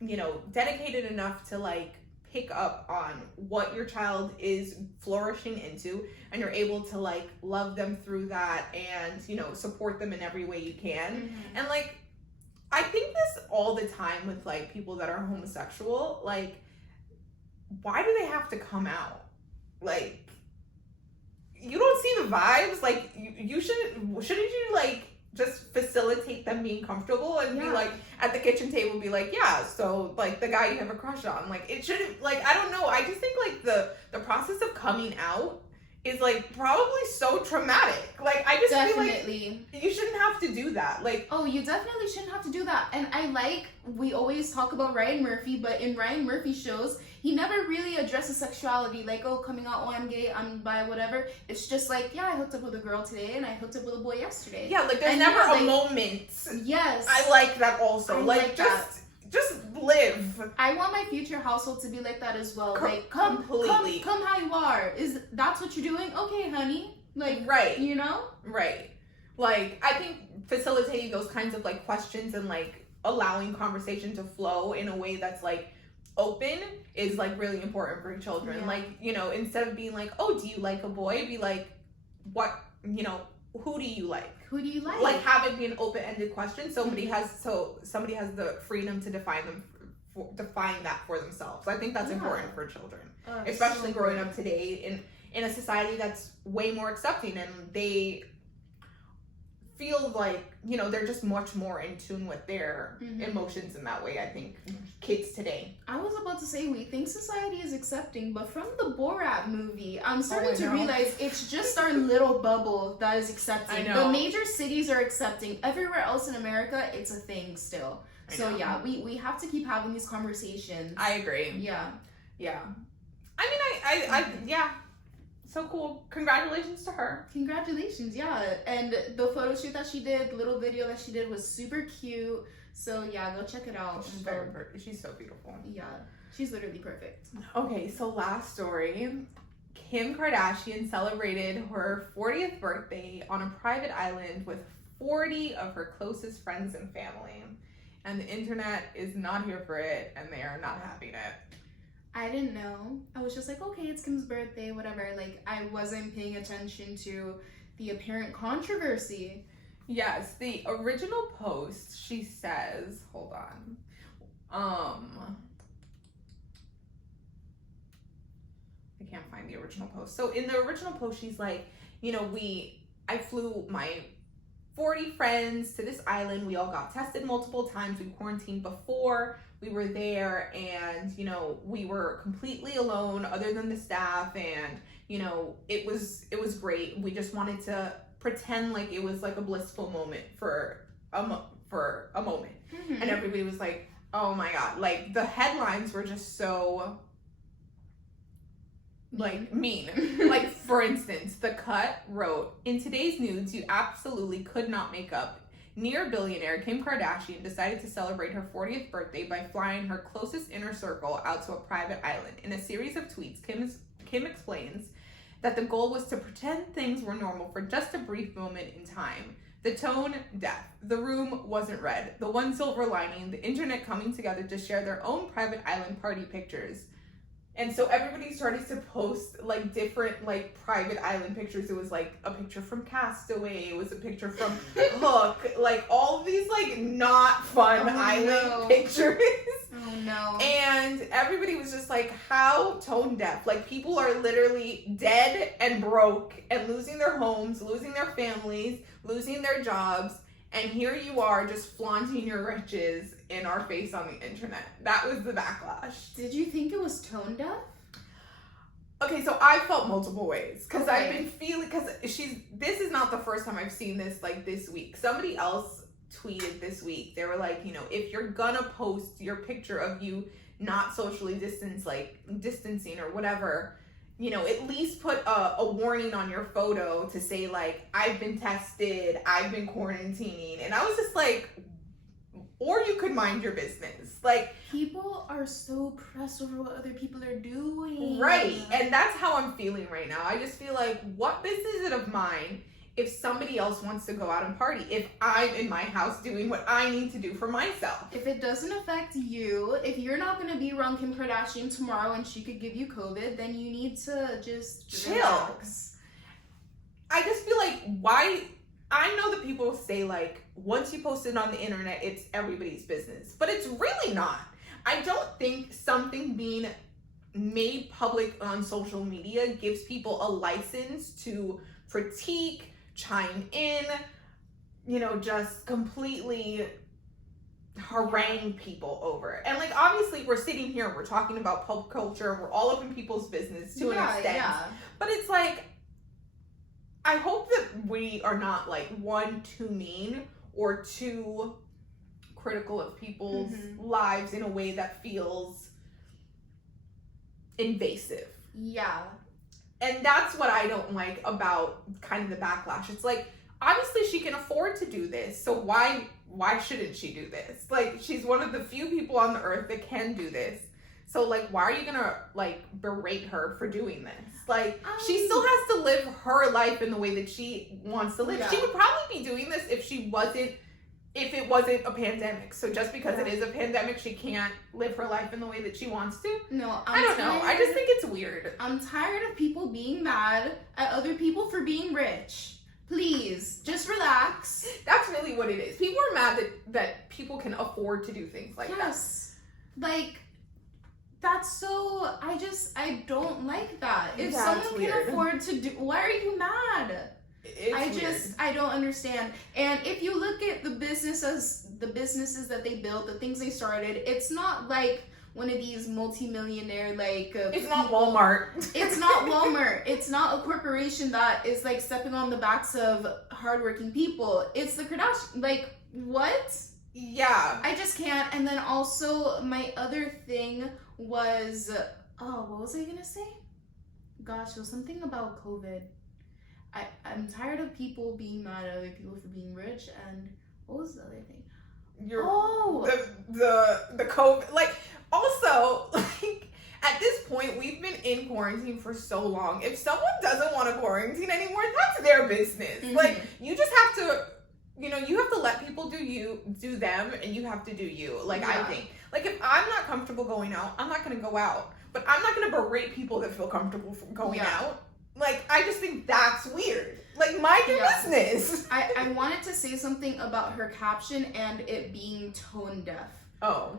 you know, dedicated enough to like pick up on what your child is flourishing into, and you're able to like love them through that and, you know, support them in every way you can. And like, I think this all the time with like people that are homosexual, like, why do they have to come out? Like, you don't see the vibes. Like, you shouldn't you like just facilitate them being comfortable and be like at the kitchen table, be like, yeah, so like the guy you have a crush on, like it shouldn't, like, I don't know, I just think like the process of coming out is like probably so traumatic. Like, I just feel like you shouldn't have to do that. Like, oh, you definitely shouldn't have to do that. And I like, we always talk about Ryan Murphy, but in Ryan Murphy's shows, he never really addresses sexuality, like, oh, coming out, oh, I'm gay, I'm bi, whatever. It's just like, yeah, I hooked up with a girl today and I hooked up with a boy yesterday. Yeah, like there's never a moment. Yes. I like that also. Like just live. I want my future household to be like that as well. Like, come how you are. That's what you're doing? Okay, honey. Like, right. You know? Right. Like, I think facilitating those kinds of like questions and like allowing conversation to flow in a way that's like open is like really important for children. Like, you know, instead of being like, oh, do you like a boy, be like, what, you know, who do you like? Who do you like? Like, have it be an open-ended question. Somebody has the freedom to define that for themselves. I think that's important for children, especially growing up today in a society that's way more accepting, and they feel like, you know, they're just much more in tune with their emotions in that way. I think kids today. I was about to say, we think society is accepting, but from the Borat movie, I'm starting to realize it's just our little bubble that is accepting. The major cities are accepting. Everywhere else in America, it's a thing still. So yeah, we have to keep having these conversations. I agree. Yeah. Yeah. I mean, I yeah. So cool. Congratulations to her. Congratulations, yeah. And the photo shoot that she did, the little video that she did was super cute. So yeah, go check it out. She's very perfect. She's so beautiful. Yeah, she's literally perfect. Okay, so last story. Kim Kardashian celebrated her 40th birthday on a private island with 40 of her closest friends and family. and the internet is not here for it, and they are not having it. I didn't know. I was just like, okay, it's Kim's birthday, whatever. Like, I wasn't paying attention to the apparent controversy. Yes, the original post, she says, hold on. I can't find the original post. So in the original post, she's like, you know, I flew my 40 friends to this island. We all got tested multiple times. We quarantined before we were there, and, you know, we were completely alone other than the staff, and, you know, it was great. We just wanted to pretend like it was like a blissful moment for a moment. Mm-hmm. And everybody was like, oh my God. Like, the headlines were just so like mean. Like, for instance, The Cut wrote, in today's news, you absolutely could not make up. Near billionaire Kim Kardashian decided to celebrate her 40th birthday by flying her closest inner circle out to a private island. In a series of tweets, Kim explains that the goal was to pretend things were normal for just a brief moment in time. The tone, deaf. The room wasn't red. The one silver lining, the internet coming together to share their own private island party pictures. And so everybody started to post like different like private island pictures. It was like a picture from Castaway. It was a picture from Hook. Like all these like not fun island pictures. Oh no. And everybody was just like, how tone deaf? Like, people are literally dead and broke and losing their homes, losing their families, losing their jobs. And here you are just flaunting your riches in our face on the internet. That was the backlash. Did you think it was tone deaf? Okay, so I felt multiple ways. Because I've been feeling, because this is not the first time I've seen this, like, this week. Somebody else tweeted this week. They were like, you know, if you're gonna post your picture of you not socially distancing or whatever, you know, at least put a warning on your photo to say, like, I've been tested, I've been quarantining. And I was just like, or you could mind your business. Like, people are so pressed over what other people are doing. Right. And that's how I'm feeling right now. I just feel like, what business is it of mine if somebody else wants to go out and party, if I'm in my house doing what I need to do for myself? If it doesn't affect you, if you're not going to be around Kim Kardashian tomorrow and she could give you COVID, then you need to just chill. Relax. I just feel like, why? I know that people say, like, once you post it on the internet, it's everybody's business. But it's really not. I don't think something being made public on social media gives people a license to critique, chime in, you know, just completely harangue people over it. And, like, obviously we're sitting here, we're talking about pop culture, we're all up in people's business to an extent. Yeah. But it's like, I hope that we are not, like, one, too mean or too critical of people's lives in a way that feels invasive. Yeah. And that's what I don't like about kind of the backlash. It's like, obviously she can afford to do this, so why shouldn't she do this? Like, she's one of the few people on the earth that can do this. So, like, why are you gonna, like, berate her for doing this? Like, she still has to live her life in the way that she wants to live. Yeah. She would probably be doing this if it wasn't a pandemic. So just because it is a pandemic, she can't live her life in the way that she wants to? No, I don't know. I just think it's weird. I'm tired of people being mad at other people for being rich. Please, just relax. That's really what it is. People are mad that people can afford to do things like that. Yes. Like, that's so, I don't like that. If someone can afford to do, why are you mad? I don't understand. And if you look at the businesses that they built, the things they started, it's not like one of these multi-millionaire, like, it's not Walmart. It's not Walmart. It's not a corporation that is, like, stepping on the backs of hardworking people. It's the Kardashian. Like, what? Yeah. I just can't. And then also, my other thing was, what was I gonna say? Gosh, it was something about COVID. I'm tired of people being mad at other people for being rich, and what was the other thing? The COVID, like, also, like, at this point, we've been in quarantine for so long. If someone doesn't want to quarantine anymore, that's their business. Like, you just have to you know, you have to let people do them, and you have to do you. Like, Yeah. I think. Like, if I'm not comfortable going out, I'm not going to go out. But I'm not going to berate people that feel comfortable from going out. Like, I just think that's weird. Like, mind your business. I wanted to say something about her caption and it being tone deaf. Oh.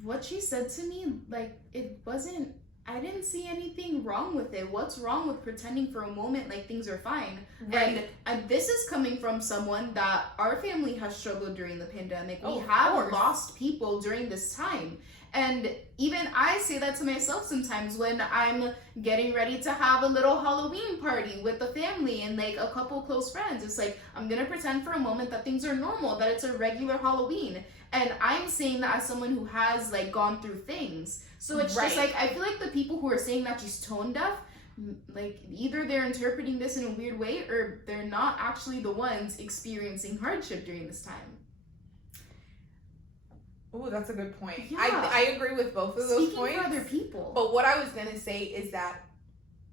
What she said to me, like, it wasn't, I didn't see anything wrong with it. What's wrong with pretending for a moment like things are fine? Right. And this is coming from someone that our family has struggled during the pandemic. We Oh, have lost people during this time. And even I say that to myself sometimes when I'm getting ready to have a little Halloween party with the family and like a couple close friends. It's like, I'm gonna pretend for a moment that things are normal, that it's a regular Halloween. And I'm saying that as someone who has like gone through things. So it's just like, I feel like the people who are saying that she's tone deaf, like either they're interpreting this in a weird way or they're not actually the ones experiencing hardship during this time. Oh, that's a good point. Yeah. I agree with both of those points. Speaking for other people. But what I was going to say is that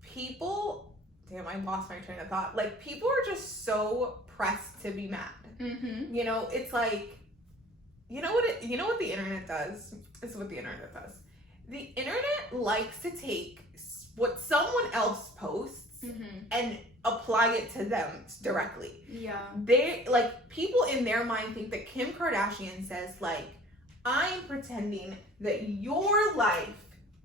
people, damn, I lost my train of thought. Like, people are just so pressed to be mad. Mm-hmm. You know, it's like, you know what the internet does? This is what the internet does. The internet likes to take what someone else posts and apply it to them directly. Yeah. They, like, people in their mind think that Kim Kardashian says, like, I'm pretending that your life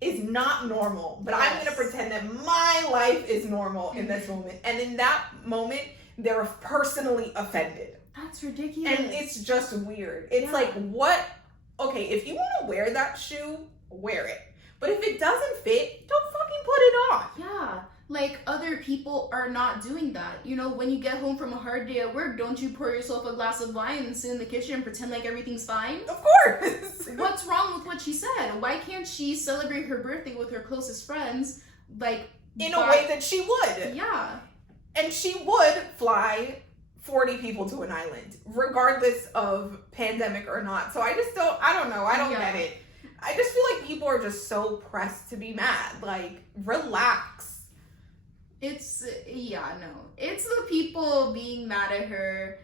is not normal, but I'm going to pretend that my life is normal in this moment. And in that moment, they're personally offended. That's ridiculous. And it's just weird. It's like, what? Okay, if you want to wear that shoe, wear it. But if it doesn't fit, don't fucking put it on. Yeah. Like, other people are not doing that. You know, when you get home from a hard day at work, don't you pour yourself a glass of wine and sit in the kitchen and pretend like everything's fine? Of course. What's wrong with what she said? Why can't she celebrate her birthday with her closest friends, like, in a way that she would? Yeah. And she would fly 40 people to an island, regardless of pandemic or not. So I don't know. I don't get it. I just feel like people are just so pressed to be mad. Like, relax. It's the people being mad at her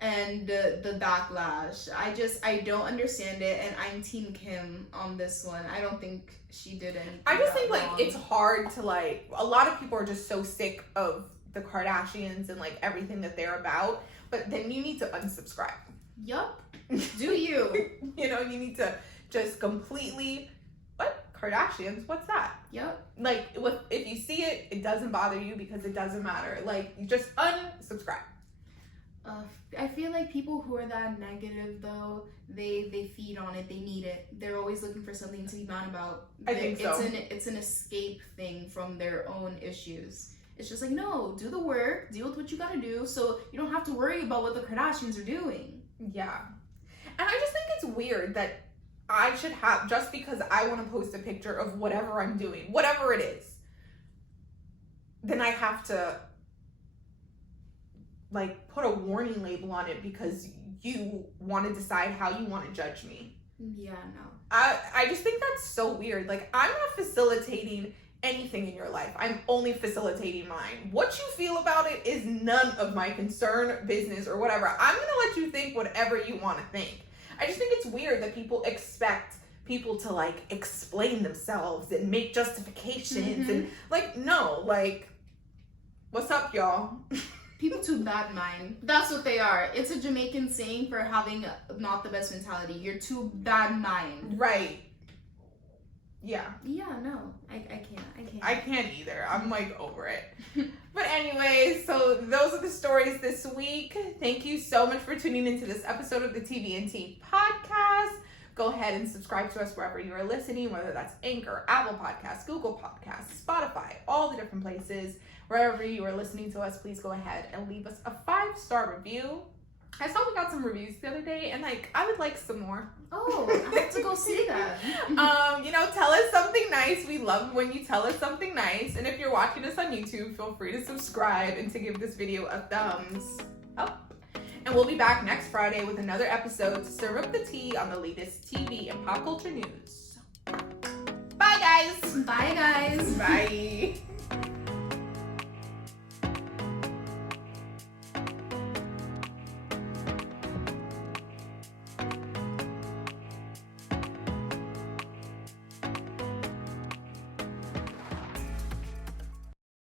and the backlash. I don't understand it, and I'm Team Kim on this one. I don't think she did anything. I just think, like, wrong. it's hard to, like, a lot of people are just so sick of the Kardashians and, like, everything that they're about, but then you need to unsubscribe. Yup. Do you? You know, you need to just completely, what? Kardashians? What's that? Yep. Like, if you see it, it doesn't bother you because it doesn't matter. Like, you just unsubscribe. I feel like people who are that negative, though, they feed on it. They need it. They're always looking for something to be mad about. I think so. It's an escape thing from their own issues. It's just like, no, do the work, deal with what you gotta do, so you don't have to worry about what the Kardashians are doing. Yeah. And I just think it's weird that I should have, just because I want to post a picture of whatever I'm doing, whatever it is, then I have to, like, put a warning label on it because you want to decide how you want to judge me. Yeah, no. I just think that's so weird. Like, I'm not facilitating anything in your life. I'm only facilitating mine. What you feel about it is none of my concern, business, or whatever. I'm going to let you think whatever you want to think. I just think it's weird that people expect people to, like, explain themselves and make justifications and, like, no, like, what's up, y'all? People too bad mind. That's what they are. It's a Jamaican saying for having not the best mentality. You're too bad mind. Right. Yeah. Yeah, no. I can't. I can't either. I'm, like, over it. But anyways, so those are the stories this week. Thank you so much for tuning into this episode of the TVNT podcast. Go ahead and subscribe to us wherever you are listening, whether that's Anchor, Apple Podcasts, Google Podcasts, Spotify, all the different places. Wherever you are listening to us, please go ahead and leave us a 5-star review. I saw we got some reviews the other day, and, like, I would like some more. Oh, I have to go see that. You know, tell us something nice. We love when you tell us something nice. And if you're watching us on YouTube, feel free to subscribe and to give this video a thumbs up. And we'll be back next Friday with another episode to serve up the tea on the latest TV and pop culture news. Bye, guys. Bye, guys.